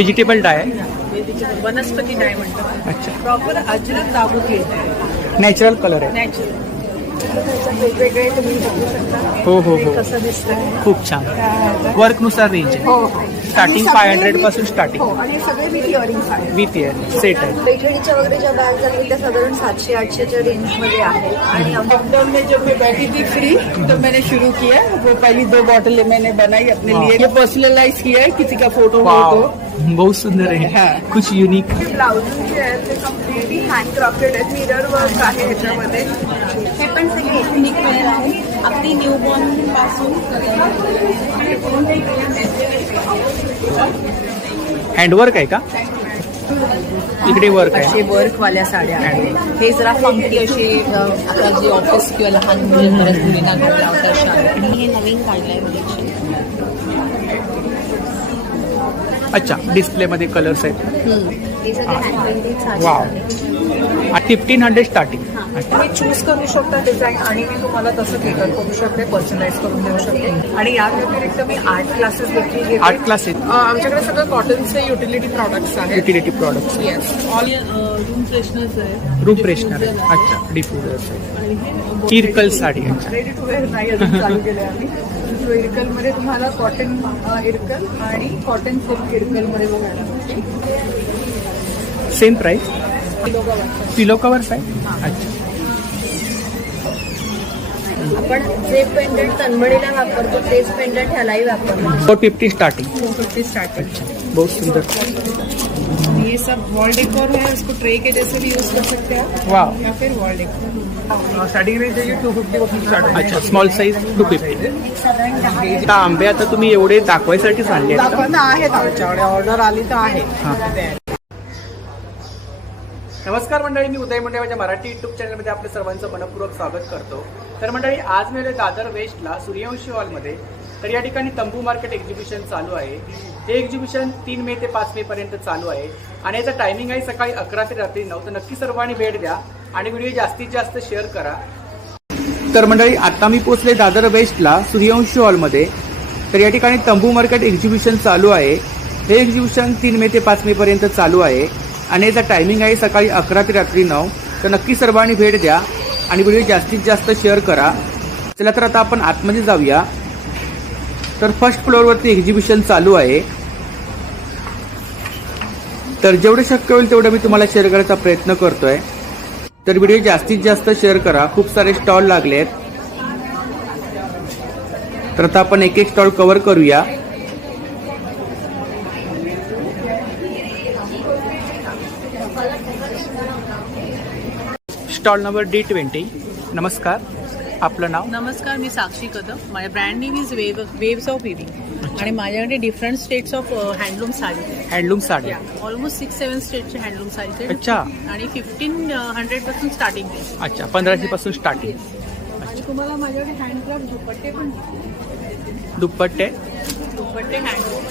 Vegetable डाय आहे. वनस्पती डाय म्हणतात. अच्छा. प्रॉपर अजरक दाबूक येते. नॅचरल कलर आहे. नॅचरल वेगवेगळे तुम्ही बघू शकता. हो हो हो. कसं दिसतंय. खूप छान. वर्कनुसार रेंज आहे. हो हो. स्टार्टिंग 500 पासून स्टार्टिंग. हो आणि सगळे विथ इयरिंग्स आहेत. विथ इयर सेट आहे. पैठणीच्या वगैरे ज्या बॅग्स आहेत त्या साधारण 700-800च्या रेंजमध्ये आहेत. आणि लॉकडाउन में जब मैं बैठी थी फ्री तो मैंने शुरू किया. वो पहली 2 बॉटलें मैंने बनाई अपने लिए. ये पर्सनलाइज किया है किसी का फोटो हो तो. बहुत सुंदर आहे. कुछ युनिक. ब्लाउज जे आहेत ते कम्प्लिटली हँडक्राफ्टेड आहेत. मिरर वर्क आहे ह्याच्यामध्ये. हे पण सगळे एथनिक वेअर आहे. अगदी न्यूबॉर्न पासून हँडवर्क आहे का? इकडे वर्क आहे. असे वर्कवाल्या साड्या आहेत. हे जरा फंकी असे आता जे ऑफिस किंवा लहान मुलींना घालला होता अशा. आणि हे नवीन काढलंय कलेक्शन. अच्छा. डिस्प्ले मध्ये कलर्स आहेत. हे सगळे हँडमेड साडी वाव. आहेत. 1500 स्टार्टिंग. तुम्ही चूज करू शकता डिझाईन आणि मी तुम्हाला तसं केटर करू शकते. पर्सनलाइज करून देऊ शकते. आणि या व्यतिरिक्त मी आर्ट क्लासेस देखील घेते. Art classes. आमच्याकडे सगळं कॉटनचे युटिलिटी प्रॉडक्ट्स आहेत. Utility products. Yes. All room fresheners आहे. रूम फ्रेशनर आहे. अच्छा. डिफ्युजर्स आहे. इरकल साडी. अच्छा. रेडी टू वेअर नाही अजून चालू केले आम्ही. सो इरकलमध्ये तुम्हाला कॉटन इरकल आणि कॉटन सिल्क इरकलमध्ये बघायला. Same price. पिलो कवर्स आहे. अच्छा. आपण जे पेंडंट तन्मणीला वापरतो तेच पेंडंट ह्यालाही वापरतो. 450 स्टार्टिंग. 450 स्टार्टिंग. बहुत सुंदर. ये सब वॉल डेकोर है. इसको ट्रे के जैसे भी यूज कर सकते हैं वाव. या फिर वॉल डेकोर. स्टार्टिंग रेंज आहे 250 पासून स्टार्ट आहे. अच्छा. Small size 250. आता आंबे आता तुम्ही एवढे दाखवायसाठी आणले आहेत का? दाखवणं आहेत आमच्याकडे. ऑर्डर आली तर आहे. नमस्कार मंडळी, मी उदय मंडळी माझ्या मराठी युट्यूब चॅनलमध्ये आपल्या सर्वांचं मनपूर्वक स्वागत करतो. तर मंडळी आज मी आले दादर वेस्टला सूर्यवंशी हॉलमध्ये. तर या ठिकाणी तंबू मार्केट एक्झिबिशन चालू आहे. हे एक्झिबिशन 3 मे ते 5 मे पर्यंत चालू आहे आणि याचं टायमिंग आहे सकाळी 11 ते रात्री 9. तर नक्की सर्वांनी भेट द्या आणि व्हिडिओ जास्तीत जास्त शेअर करा. तर मंडळी आता मी पोहोचले दादर वेस्टला सूर्यवंशी हॉलमध्ये. तर या ठिकाणी तंबू मार्केट एक्झिबिशन चालू आहे. हे एक्झिबिशन 3 मे ते 5 मे पर्यंत चालू आहे आणि याचा टायमिंग आहे सकाळी 11 ते रात्री 9. तर नक्की सर्वांनी भेट द्या आणि व्हिडिओ जास्तीत जास्त शेअर करा. चला तर आता आपण आतमध्ये जाऊया. तर फर्स्ट फ्लोअरवरती एक्झिबिशन चालू आहे. तर जेवढे शक्य होईल तेवढं मी तुम्हाला शेअर करायचा प्रयत्न करतोय. तर व्हिडिओ जास्तीत जास्त शेअर करा. खूप सारे स्टॉल लागले आहेत. तर आता आपण एक एक स्टॉल कव्हर करूया. Stall number D20. नमस्कार, आपलं नाव? नमस्कार, मी साक्षी कदम. माझ्या brand name is waves of weaving आणि माझ्याकडे different states of handloom sari. Handloom sari. Almost 6-7 स्टेटचे हँडलूम साडी. अच्छा. आणि 1500 पासून स्टार्टिंग आहे. अच्छा. 1500 पासून स्टार्टिंग. आणि तुम्हाला माझ्याकडे हँडक्राफ्ट दुपट्टे पण दुपट्टे हँडलूम.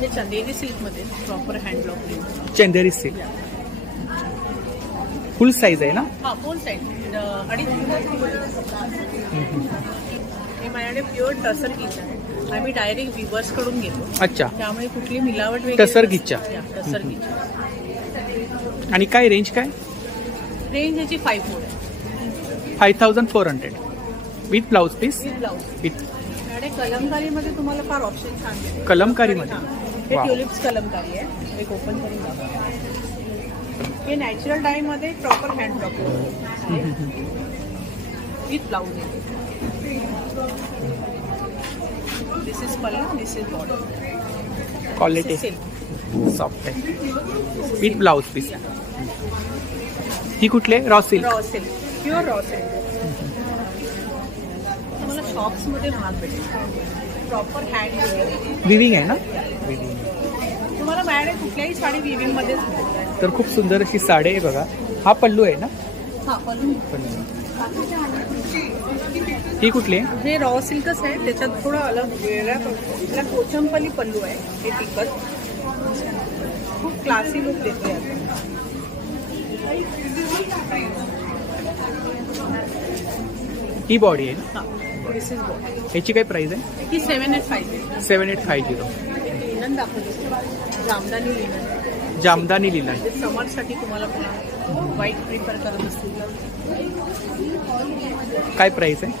ते चंदेरी सिल्क मध्ये प्रॉपर हँडब्लॉक. चंदेरी सिल्क. फुल साईज आहे ना? हा, फुल साईज. आणि हे माझ्याकडे प्युअर टसर गीच आहे. आम्ही डायरेक्ट विवर्स कडून घेतो. अच्छा. त्यामुळे कुठली मिलावट टसर गीच्या. टसर गीच. आणि काय रेंज काय? रेंज याची 5 आहे. 5400 with blouse piece. With blouse. With आणि कलमकारीमध्ये तुम्हाला फार ऑप्शन छान मिळेल. कलमकारीमध्ये. हे वा. ट्युलिप्स कलमकारी आहे. एक ओपन करून दाखवा. हे नॅचरल डाय मध्ये proper hand block with blouse आहे. This is palla, this is border. Quality soft आहे. With blouse piece. ही कुठले? Raw silk. Raw silk. Pure raw silk. तुम्हाला शॉप्स मध्ये महाग भेटेल. प्रॉपर हँड विविंग आहे ना? तुम्हाला मॅडम कुठल्याही साडी विविंग मध्येच मिळेल. तर खूप सुंदर अशी साडी आहे बघा. हा पल्लू आहे ना? हा, पल्लू. ही कुठली आहे? हे रॉ सिल्कच आहे. त्याच्यात थोडं अलग वेगळ्या त्याला कोचंपली पल्लू आहे. हे टिकत खूप क्लासी लुक देते. ही बॉडी आहे ना? हां, दिस इज बॉडी. ह्याची काय प्राइस आहे? ही 7850. 7850. लिनन दाखवतो, जामदानी लिनन. जामदानी लिहिलं आहे. समरसाठी तुम्हाला पुन्हा व्हाईट प्रिफर करत असतील तर काय प्राइस आहे?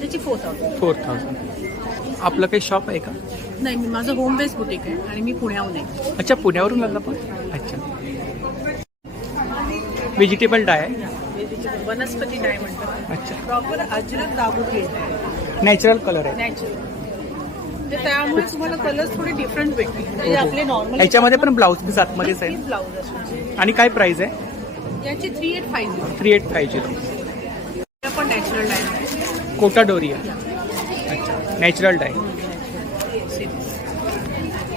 त्याची 4000. 4000. आपलं काही शॉप आहे का? नाही, मी माझं होम बेस्ड बुटीक आहे आणि मी पुण्याहून आहे. अच्छा, पुण्यावरून आला पण. अच्छा, व्हेजिटेबल डाय आहे. वनस्पती डाय म्हणतात. अच्छा, प्रॉपर अजरक दाबुटी आहे, नॅचरल कलर आहे. नॅचरल. ते त्यामुळे तुम्हाला कलर थोडे डिफरंट भेटतील. म्हणजे आपले नॉर्मल ह्याच्यामध्ये पण ब्लाऊज पीस आतमध्येच आहे. ब्लाऊज असतो. आणि काय प्राइस आहे? याची 3850. 3850. पण नॅचरल डाय आहे. कोटा डोरिया. अच्छा, नॅचरल डाय.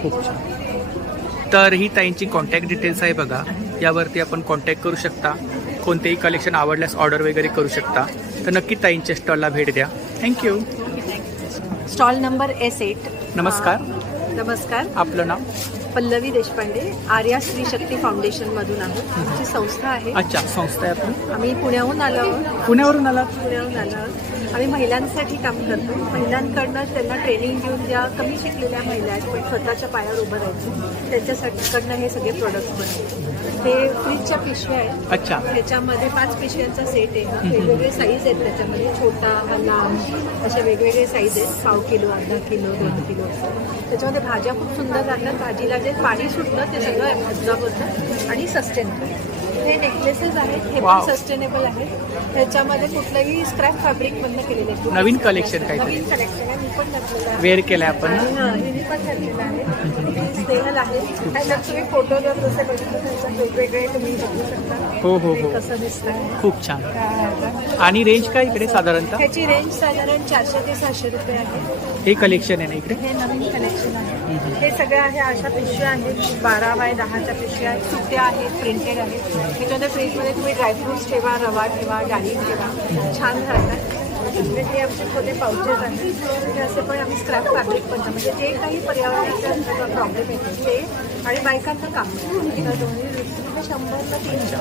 खूप छान. तर ही ताईंची कॉन्टॅक्ट डिटेल्स आहे बघा, यावरती आपण कॉन्टॅक्ट करू शकता. कोणतेही कलेक्शन आवडल्यास ऑर्डर वगैरे करू शकता. तर नक्की ताईंच्या स्टॉलला भेट द्या. थँक्यू. Stall number S8. नमस्कार. नमस्कार. आपलं नाव? पल्लवी देशपांडे, आर्या स्त्री शक्ती फाउंडेशन मधून आहोत. आमची संस्था आहे. अच्छा, संस्था आहे आपली. आम्ही पुण्याहून आलो आहोत. पुण्यावरून आलात? पुण्याहून आलो आहोत. आम्ही महिलांसाठी काम करतो. महिलांकडनं त्यांना ट्रेनिंग देऊन, ज्या कमी शिकलेल्या महिला आहेत पण स्वतःच्या पायावर उभं राहायचं, त्यांच्यासाठीकडनं हे सगळे प्रोडक्ट्स बनवतो. हे फ्रीजच्या पिशव्या आहेत. अच्छा. त्याच्यामध्ये 5 पिशव्यांचा सेट आहे. वेगवेगळे साईज आहेत त्याच्यामध्ये, छोटा, लहान, असे वेगवेगळे साईज आहेत. 1/2 किलो, अर्धा किलो, 2 किलो. त्याच्यामध्ये भाज्या खूप सुंदर राहतात. भाजीला जे पाणी सुटतं ते सगळं अब्झॉर्ब होतं आणि सस्टेनेबल. हे नेकलेसेस आहेत, हे Wow. पण सस्टेनेबल आहेत. ह्याच्यामध्ये कुठलंही स्क्रॅप फॅब्रिक बंद केलेलं आहे. नवीन collection काहीतरी. नवीन कलेक्शन आहे. मी पण घातलेलं आहे. वेअर केलंय आपण ना? आणि हे मी पण घातलेलं आहे. स्नेहल आहे. त्याच्यात तुम्ही फोटो जर जसे बघितलं त्याच्यात वेगवेगळे तुम्ही बघू शकता. हो हो हे हो, कसं दिसतंय. खूप छान. आणि रेंज काय इकडे साधारणतः? ह्याची रेंज साधारण 400 ते 600 रुपये आहे. हे कलेक्शन आहे ना इकडे? हे नवीन कलेक्शन आहे. हे सगळे आहे अशा पिशव्या आहेत. 12 बाय 10च्या पिशव्या आहेत. सुट्या आहेत, प्रिंटेड आहेत. त्याच्यामध्ये फ्रीजमध्ये तुम्ही ड्रायफ्रुट्स ठेवा, रवा ठेवा, डाळी ठेवा, छान राहतात. हे आमचे छोटे पाउचेस आहेत. हे असे पण आम्ही स्क्रॅप फॅब्रिक बनतो, म्हणजे जे काही पर्यावरणाचा प्रॉब्लेम येतो ते आणि बायकांचं काम तर दोन्ही दृष्टीने 100ला 300.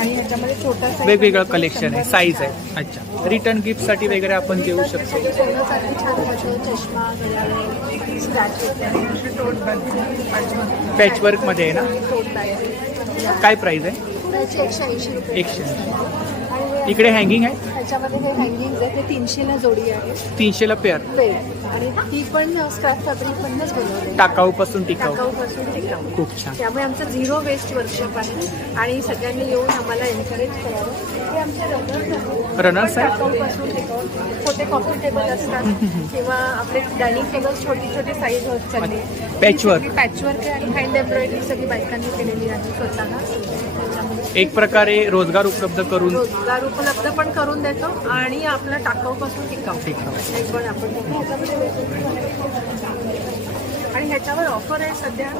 आणि ह्याच्यामध्ये छोटा size वेगवेगळं कलेक्शन आहे, साईज आहे. अच्छा, रिटर्न गिफ्टसाठी वगैरे आपण देऊ शकतो. सोन्यासाठी छान वाटतो. चष्मा, गळ्याला, स्क्रॅच पॅचवर्कमध्ये आहे ना? काय प्राइस आहे? त्याचे 180 रुपये. 180. आणि इकडे हँगिंग आहे? ह्याच्यामध्ये हे हँगिंग्स आहेत. ते 300ला जोडी आहे. 300ला पेअर. पेड. आणि ती पण स्क्रॅप फॅब्रिक मधनच बनवते. टाकाऊ पासून टिकाऊ. टाकाऊपासून टिकाऊ. खूप छान. त्यामुळे आमचं 0 वेस्ट वर्कशॉप आहे आणि सगळ्यांनी येऊन आम्हाला एन्करेज करावं. हे आमचे रनर्स आहेत. रनर्स आहेत? टाकाऊपासून टिकाऊ. छोटे कॉफी टेबल असतात किंवा आपले डायनिंग टेबल छोटी छोटी साईज होत चालली. पॅचवर्क. पॅचवर्क आहे आणि हँड एम्ब्रॉयडरी सगळी बायकांनी केलेली आहे स्वतः. एक प्रकारे रोजगार उपलब्ध करून. रोजगार उपलब्ध पण करून देतो आणि आपला टाकाऊपासून टिकाऊ टिकाऊ. हे पण आपण आणि ह्याच्यावर ऑफर आहे सध्या.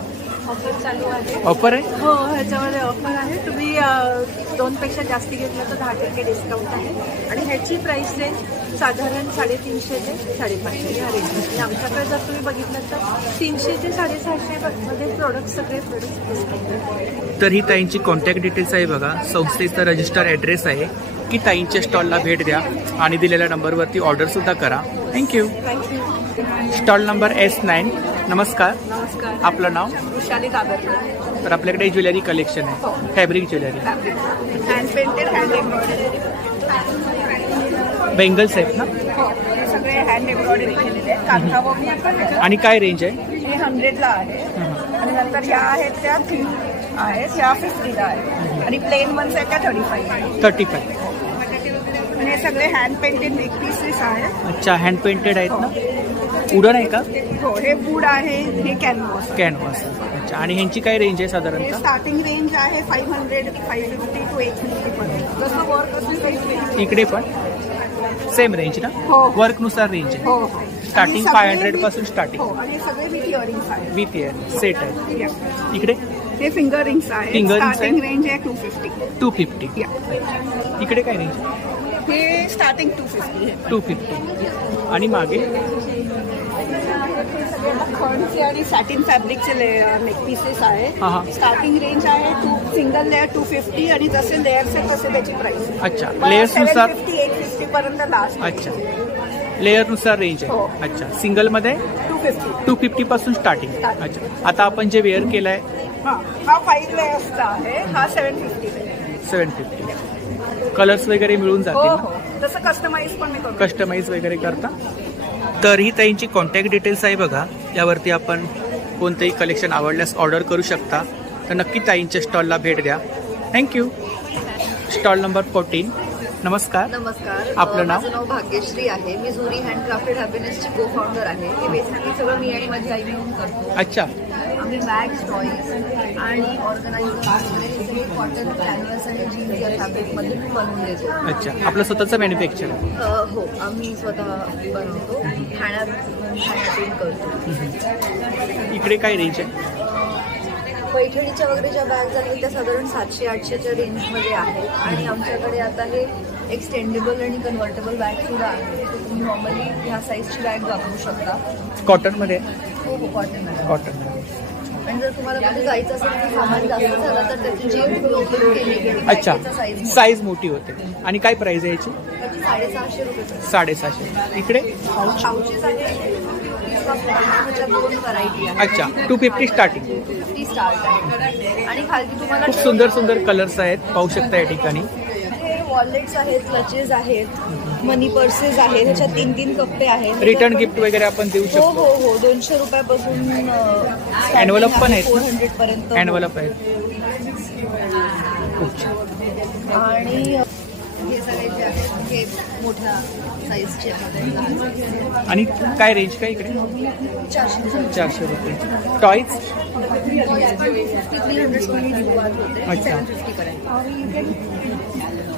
ऑफर चालू आहे. ऑफर आहे? हो, ह्याच्यामध्ये ऑफर आहे. तुम्ही 2 पेक्षा जास्ती घेतलं तर 10% डिस्काउंट आहे. आणि ह्याची प्राइस रेंज साधारण 350 ते 550 या रेंजमध्ये. आणि आमच्याकडे जर तुम्ही बघितलं तर 300 ते 650 मध्ये प्रोडक्ट सगळे प्रोडक्ट डिस्काउंट. तर ही ताईंची कॉन्टॅक्ट डिटेल्स आहे बघा. संस्थेचा रजिस्टर ॲड्रेस आहे की ताईंच्या स्टॉलला भेट द्या आणि दिलेल्या नंबरवरती ऑर्डरसुद्धा करा. Thank you. Thank you. Stall number S9. नमस्कार. नमस्कार. आपलं नाव? वृषाली कागदकर. तर आपल्याकडे ज्वेलरी कलेक्शन आहे, fabric jewellery. Hand painted, hand embroidery. Bangles आहेत ना? हो, हे सगळे हँड एम्ब्रॉयडरी केलेले आहेत. काठावरून आपण आणि काय रेंज आहे? हे 100ला आहे. आणि नंतर ह्या आहेत त्या 3 आहेत. ह्या 50ला आहेत. आणि प्लेन वन्स आहेत त्या 35 आहेत. 35. आणि हे सगळे हँड पेंटेड नेक पीसेस आहेत. अच्छा, हँड पेंटेड आहेत ना? उडन आहे का? हो, हे वूड आहे. हे कॅनव्हास. कॅनव्हास. अच्छा, आणि ह्यांची काय रेंज आहे हे साधारणतः? स्टार्टिंग रेंज आहे 500, 550 to 850 पर्यंत. जसं वर्क असेल तेच रेंज. इकडे पण सेम रेंज ना? हो. वर्कनुसार रेंज आहे. हो. स्टार्टिंग आणि सगळे 500 पासून स्टार्टिंग. हो, आणि हे सगळे विथ इयरिंग्स आहेत. विथ इयर सेट आहे. इकडे हे फिंगर रिंग्स आहे. Finger rings स्टार्टिंग आहे? रेंज आहे 250. 250. या. इकडे काय रेंज आहे? हे स्टार्टिंग 250 आहे. 250. आणि मागे खणचे आणि सॅटिन फॅब्रिकचे नेक पीसेस हा, हा. आहे. स्टार्टिंग रेंज आहे सिंगल लेअर 250 आणि जसे लेअर्स आहेत तसे त्याची प्राइस. अच्छा, लेयर्सनुसार. 850 250 पर्यंत लास्ट. अच्छा, लेअरनुसार रेंज हो. आहे. अच्छा, सिंगलमध्ये 250. 250 पासून स्टार्टिंग. अच्छा, आता आपण जे वेअर केलाय हा 5 लेयर्सचा आहे, हा 750. 750. कलर्स वगैरे मिळून हो जातील हो, तसं कस्टमाइज पण मी करू. कस्टमाइज वगैरे करता. तर ही ताईंची कॉन्टॅक्ट डिटेल्स आहे बघा, यावरती आपण कोणतंही कलेक्शन आवडल्यास ऑर्डर करू शकता. तर नक्की ताईंच्या स्टॉलला भेट द्या. थँक्यू. Stall number 14. नमस्कार. नमस्कार. आपलं नाव? माझं नाव भाग्यश्री आहे. मी झुरी हँडक्राफ्टेड हॅपीनेसची को फाउंडर आहे. हे बेसिकली सगळं मी आणि माझी आई मिळून करतो. अच्छा, आम्ही बॅग्स, टॉईज आणि ऑर्गनायझर वगैरे हे सगळे कॉटन, कॅनव्हस आणि जीन्स या फॅब्रिकमध्ये बनवून देतो. अच्छा, आपलं स्वतःचं मॅन्युफॅक्चर. हो, आम्ही स्वतः बनवतो. ठाण्यातून करतो. इकडे काय रेंज आहे? पैठणीच्या वगैरे ज्या बॅग्स आहेत त्या साधारण 700-800च्या रेंजमध्ये आहेत. आणि आमच्याकडे आता हे एक्सटेंडेबल आणि कन्व्हर्टेबल बॅग सुद्धा आहे. तर तुम्ही नॉर्मली ह्या साईजची बॅग वापरू शकता. कॉटनमध्ये? हो हो, कॉटन आहे. कॉटन. आणि जर तुम्हाला कुठे जायचं असेल तर सामान जास्त झालं तर त्याची जी ओपन केली गेली अच्छा, साईज मोठी होते. आणि काय प्राइस आहे याची? त्याची 650 रुपये. 650. इकडे? पाऊचेस आहे. त्याच्या 2 व्हरायटी आहे. अच्छा, 250 स्टार्टिंग. 250 स्टार्ट आहे. आणि खाली तुम्हाला खूप सुंदर सुंदर कलर्स आहेत, पाहू शकता या ठिकाणी. हे वॉलेट्स आहेत, क्लचेस आहेत, मनी पर्सेस आहेत. ह्याच्यात 3-3 कप्पे आहेत. रिटर्न गिफ्ट वगैरे आपण देऊ हो शकतो. हो हो, 200 रुपयापासून Envelope पण आहेत ना? 400 पर्यंत. एनवलप आहेत. आणि हे सगळे जे आहेत हे मोठ्या साईजचे आहेत. आणि काय रेंज काय इकडे? 400 रुपये. टॉईज? 300 अच्छा. 750 पर्यंत.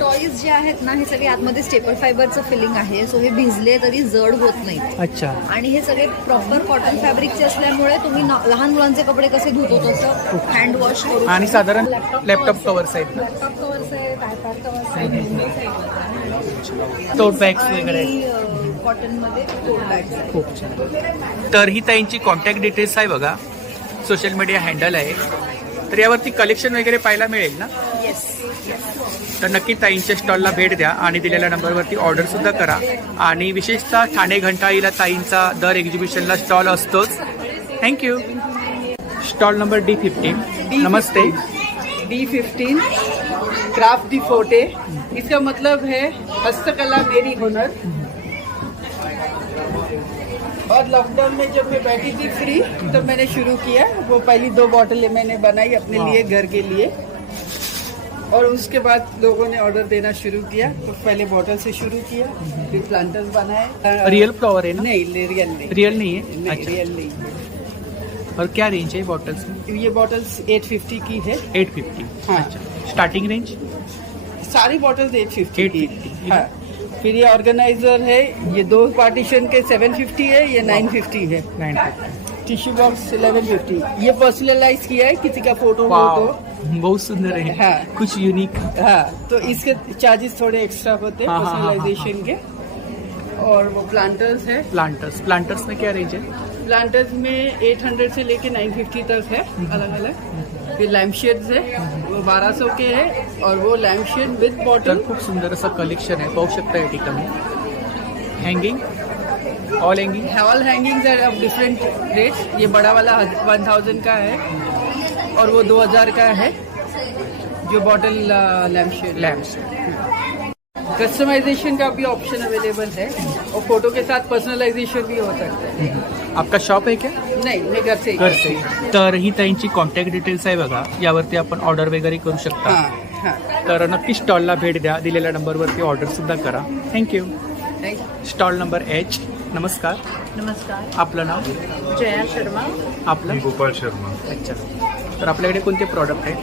टॉईज जे आहेत ना, हे सगळे आतमध्ये स्टेपल फायबरचं फिलिंग आहे. सो हे भिजले तरी जड होत नाहीत. अच्छा, आणि हे सगळे प्रॉपर कॉटन फॅब्रिकचे असल्यामुळे तुम्ही लहान मुलांचे कपडे कसे धुतो तसं हँड वॉश करू. आणि साधारण लॅपटॉप कव्हर्स आहेत ना? लॅपटॉप कव्हर्स आहेत, आयपॅड कव्हर्स आहेत. टोट बॅग्स वगैरे आहेत. आणि कॉटनमध्ये टोट बॅग्स आहेत. खूप छान. तर ही ताईंची कॉन्टॅक्ट डिटेल्स आहे बघा, सोशल मीडिया हँडल आहे. तर यावरती कलेक्शन वगैरे पाहायला मिळेल ना? येस. तर नक्की ताईंच्या स्टॉलला भेट द्या आणि दिलेल्या नंबरवरती ऑर्डर सुद्धा करा. आणि विशेषतः ठाणे घंटाळीला ताईंचा दर एक्झिबिशनला स्टॉल असतोच. थँक्यू. Stall number D15. नमस्ते. D15 क्राफ्ट दी फोटे. इसका मतलब है हस्तकला मेरी हुनर. और लॉकडाउन में जब मैं बैठी थी फ्री तो मैंने शुरू किया. वो पहली 2 बॉटलें मैंने बनाई अपने लिए, घर के लिए. और उसके बाद लोगों ने ऑर्डर देना शुरू किया. तो पहले बॉटल से शुरू किया, फिर प्लांटर्स बनाए. रियल फ्लावर है ना? नहीं, रियल नहीं. रियल नहीं है? नहीं, अच्छा. रियल नहीं. और क्या रेंज है बॉटल्स में? ये बॉटल्स 850 की है. 850. हाँ. अच्छा, स्टार्टिंग रेंज? सारी बॉटल्स 850 की. 850. हाँ. फिर ये ऑर्गेनाइजर है, ये 2 पार्टीशन के 750 है, ये 950 है. 950. Tissue box 1150. ये पर्सनलाइज किया है, किसी का फोटो हो वाव, तो. बहुत सुंदर है. हाँ. कुछ यूनिक. हाँ, तो इसके चार्जेस थोड़े एक्स्ट्रा होते हैं हाँ, हाँ, हाँ, पर्सनलाइजेशन के. और वो प्लांटर्स है. प्लांटर्स में क्या रेंज है? प्लांटर्स में 800 से लेके 950 तक है, अलग अलग. फिर लैम्प शेड्स है, वो 1200 के है. और वो लैम्प शेड विद तर बॉटल. खूप सुंदर असं कलेक्शन आहे, पाहू शकता या ठिकाणी. Hanging, all hanging. All hangings are of different rates. ये बड़ा वाला 1000 का है और वो 2000 का है जो bottle lamp shade. Lamps. Customisation का भी ऑप्शन अवेलेबल है और फोटो के साथ पर्सनलाइजेशन भी हो सकता है. आपका शॉप आहे क्या? नहीं, मैं घर से ही करते. तर ही ताईंची कॉन्टॅक्ट डिटेल्स आहे बघा, यावरती आपण ऑर्डर वगैरे करू शकता. हाँ हाँ. तर नक्की स्टॉलला भेट द्या, दिलेल्या नंबरवरती ऑर्डर सुद्धा करा. Thank you. Thank you. Stall number H. नमस्कार. नमस्कार. आपलं नाव? जया शर्मा. आपलं? गोपाल शर्मा. अच्छा. तर आपल्याकडे कोणते प्रॉडक्ट आहेत?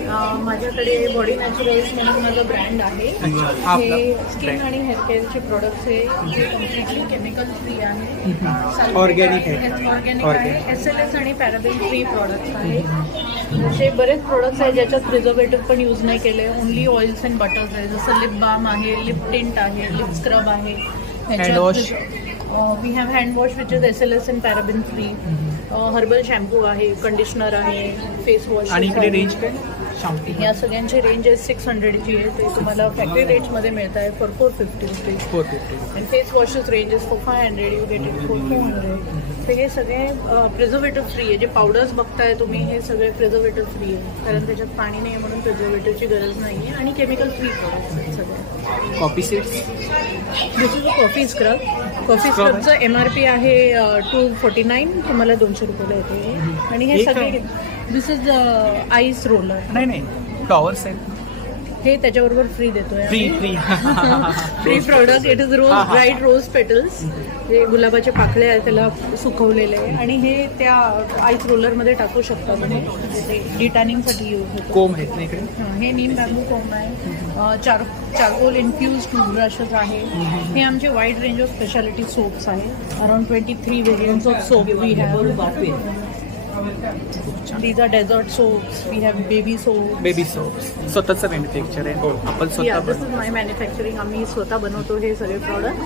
माझ्याकडे बॉडी नॅचरल्स म्हणून माझा ब्रँड आहे. अच्छा, हा आपला हे स्किन brand. आणि हेअर केअरचे प्रोडक्ट्स आहे जे कम्प्लिटली केमिकल फ्री आहे. Organic आहे. Organic Organic. आहे. SLS आणि पॅराबेन फ्री प्रोडक्ट्स आहे. असे बरेच प्रोडक्ट्स आहेत ज्याच्यात प्रिझर्वेटिव्ह पण यूज नाही केले. ओन्ली ऑइल्स अँड बटर्स आहे. जसं लिप बाम आहे, लिप टिंट आहे, लिप स्क्रब आहे. Hand wash. We have hand wash which is SLS and paraben free. Herbal shampoo आहे, कंडिशनर आहे, फेस वॉश. आणि इकडे रेंज काय? शांती या सगळ्यांची रेंज आहे 600ची आहे. ते तुम्हाला फॅक्टरी रेट्समध्ये मिळत आहे फॉर 450 रुपीज. 450. आणि face washes ranges for 500, you get it for 400. तर हे सगळे प्रिझर्वेटिव्ह फ्री आहे. जे पावडर्स बघताय तुम्ही हे सगळे प्रिझर्वेटिव्ह फ्री आहे, कारण त्याच्यात पाणी नाही म्हणून प्रिझर्वेटिव्हची गरज नाही आहे. आणि केमिकल फ्री प्रोडक्ट्स आहेत सगळे. Coffee seeds. This is a coffee scrub. Coffee स्क्रबचं MRP आहे 249, तुम्हाला 200 रुपयाला येते. आणि हे हे सगळे काय? This is ice roller. नाही फ्लॉवर्स आहेत. हे त्याच्याबरोबर फ्री देतोय free free product. It is rose bright rose petals. हे गुलाबाचे पाकळे आहेत त्याला सुकवलेले आहे. आणि हे त्या आईस रोलरमध्ये टाकू शकता तुम्ही. ते डिटॅनिंगसाठी यूज होतो. कोम आहेत ना इकडे. हे नीम बॅम्बू कोंब आहे. चारकोल इन्फ्युज टूथब्रशेस आहे. हे आमचे wide range of speciality soaps आहे. Around 23 variants of soap we have. These are dessert soaps. We have baby soap. Baby soaps. स्वतःचं मॅन्युफॅक्चर आहे. आपण स्वतः Yeah, this is my manufacturing. आम्ही स्वतः बनवतो हे सगळे प्रॉडक्ट.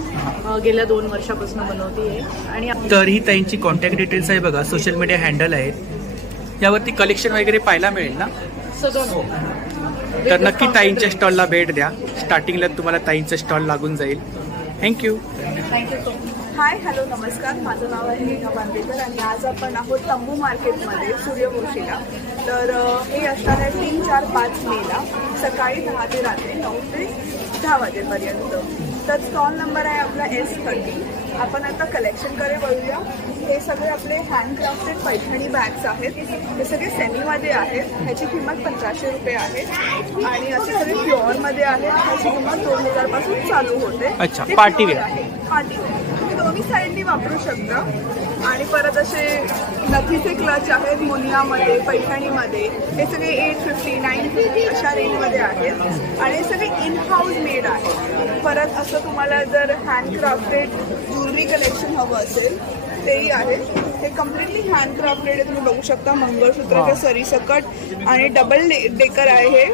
गेल्या 2 वर्षापासून बनवते आहे. आणि तर ही ताईंची कॉन्टॅक्ट डिटेल्स आहे बघा. सोशल मीडिया हँडल आहेत. यावरती कलेक्शन वगैरे पाहायला मिळेल ना. सगळं तर नक्की ताईंच्या स्टॉलला भेट द्या. स्टार्टिंगला तुम्हाला ताईंचं स्टॉल लागून जाईल. Thank you. Thank you so much. Hi hello नमस्कार, माझं नाव आहे नेहा बांदेकर आणि आज आपण आहोत तंबू मार्केटमध्ये सूर्यवंशीला. तर हे असणार आहे 3, 4, 5 मेला सकाळी 10 ते रात्री 9 ते 10 वाजेपर्यंत. तर स्टॉल नंबर आहे आपला S30. आपण आता कलेक्शनकडे वळूया. हे सगळे आपले हँडक्राफ्टेड पैठणी बॅग्स आहेत. हे सगळे सेमीमध्ये आहेत. ह्याची किंमत 1500 रुपये आहे. आणि असे सगळे प्युअरमध्ये आहेत. ह्याची किंमत 2000 पासून चालू होते. अच्छा, ते पार्टी pure वेअर. आहे. पार्टी वेअर तुम्ही दोन्ही साईडनी वापरू शकता. आणि परत असे नथीचे क्लच आहेत मुनियामध्ये, पैठणीमध्ये. हे सगळे 850, 950 अशा रेंजमध्ये आहेत. आणि हे सगळे इन हाऊस मेड आहे. परत असं तुम्हाला जर हँडक्राफ्टेड ज्वेलरी कलेक्शन हवं असेल तेही आहे. हे कम्प्लिटली हँडक्राफ्टेड आहे. तुम्ही बघू शकता मंगळसूत्राच्या सरीसकट आणि डबल डेकर आहे.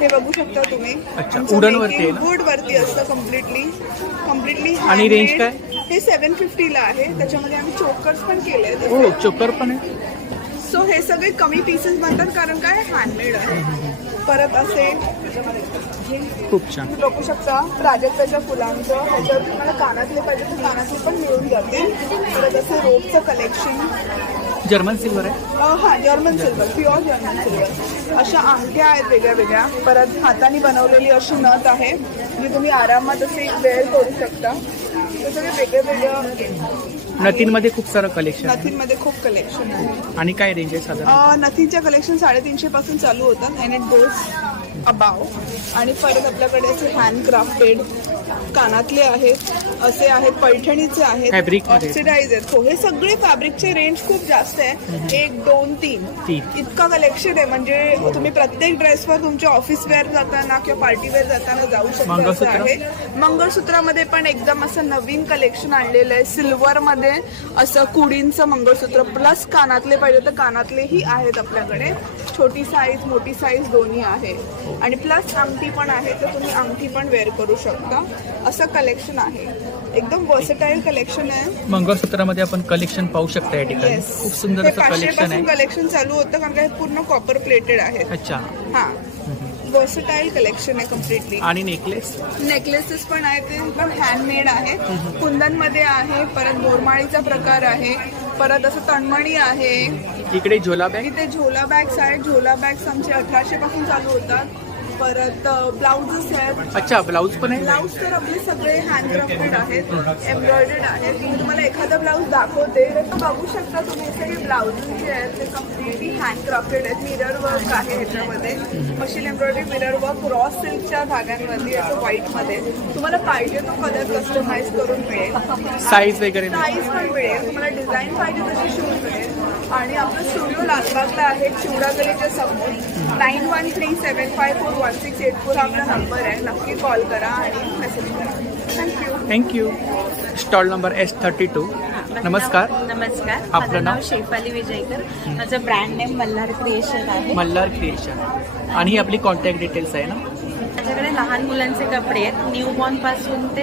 हे बघू शकता तुम्ही. अच्छा, wooden वरती आहे ना? वुड वरती असतं कम्प्लिटली. आणि रेंज काय? हे 750ला आहे. त्याच्यामध्ये आम्ही चोकर्स पण केले आहेत. हो, चोकर पण आहे. सो हे सगळे कमी पीसेस बनतात कारण काय हँडमेड आहे. परत असे खूप छान. तुम्ही बघू शकता प्राजक्ताच्या फुलांचं. ह्याच्यावर तुम्हाला कानातले पाहिजे तर कानातले पण मिळून जातील. परत असं रोपचं कलेक्शन. जर्मन सिल्वर आहे. हा German silver, pure German silver. अशा अंगठ्या आहेत वेगळ्या वेगळ्या. परत हाताने बनवलेली अशी नथ आहे जी तुम्ही आरामात असे वेअर करू शकता. ते सगळे वेगळे वेगळं. नथींमध्ये खूप सारं कलेक्शन आहे. नथींमध्ये खूप कलेक्शन आहे. आणि काय रेंज आहे साधारण? नथींच्या कलेक्शन 350 पासून चालू होतात. And it goes above. आणि परत आपल्याकडे असे हँडक्राफ्टेड कानातले आहेत. असे आहेत पैठणीचे आहेत. Fabric मध्ये. ऑक्सिडाइज आहेत. हो, हे सगळे फॅब्रिकचे रेंज खूप जास्त आहे. 1, 2, 3 इतका कलेक्शन आहे. म्हणजे तुम्ही प्रत्येक ड्रेसवर तुमच्या ऑफिस वेअर जाताना किंवा पार्टी वेअर जाताना जाऊ शकता असं आहे. मंगळसूत्रामध्ये पण एकदम असं नवीन कलेक्शन आणलेलं आहे. सिल्वरमध्ये असं कुडींचं मंगळसूत्र प्लस कानातले पाहिजे तर कानातलेही आहेत आपल्याकडे. छोटी साईज मोठी साईज दोन्ही आहे. आणि प्लस अंगठी पण आहे तर तुम्ही अंगठी पण वेअर करू शकता. असं कलेक्शन आहे. एकदम वर्सेटाईल कलेक्शन आहे. मंगळसूत्रामध्ये आपण कलेक्शन पाहू शकता या ठिकाणी. येस, खूप सुंदर असं कलेक्शन आहे. कलेक्शन चालू होतं कारण काय पूर्ण कॉपर प्लेटेड आहे. अच्छा. हा, वर्सेटाईल कलेक्शन आहे कम्प्लिटली. आणि नेकलेसेस पण आहेत. ते पण हँडमेड आहे. कुंदनमध्ये आहे. परत बोरमाळीचा प्रकार आहे. परत असं तणमणी आहे. इकडे झोला बॅग. इथे झोला बॅग्स आहेत. झोला बॅग्स आमचे 1800 पासून चालू होतात. परत ब्लाउजेस आहेत. अच्छा, ब्लाऊज पण आहे. ब्लाऊज तर आपले सगळे हँडक्राफ्टेड आहेत, एम्ब्रॉयडर्ड आहेत. मी तुम्हाला एखादा ब्लाऊज दाखवते तर बघू शकता तुम्ही. सगळे ब्लाऊजेस जे आहेत ते कम्प्लिटली हँडक्राफ्टेड आहेत. मिरर वर्क आहे ह्याच्यामध्ये. Machine embroidery mirror work raw सिल्कच्या धाग्यांमध्ये असं व्हाईटमध्ये. तुम्हाला पाहिजे तो कलर कस्टमाइज करून मिळेल. साईज वगैरे साईज पण मिळेल. तुम्हाला डिझाईन पाहिजे तशी शूज मिळेल. आणि आपलं स्टुडिओ लालबागला आहे चिवडा गलीच्या समोर. 9137541684 हा आपला नंबर आहे. नक्की कॉल करा आणि मेसेज करा. थँक्यू. Stall number S32. नमस्कार. नमस्कार, आपलं माझं नाव? नाव शेफाली विजयकर. माझं ब्रँड नेम मल्हार क्रिएशन आहे. मल्हार क्रिएशन. आणि ही आपली कॉन्टॅक्ट डिटेल्स आहे ना. माझ्याकडे लहान मुलांचे कपडे आहेत. न्यूबॉर्न पासून ते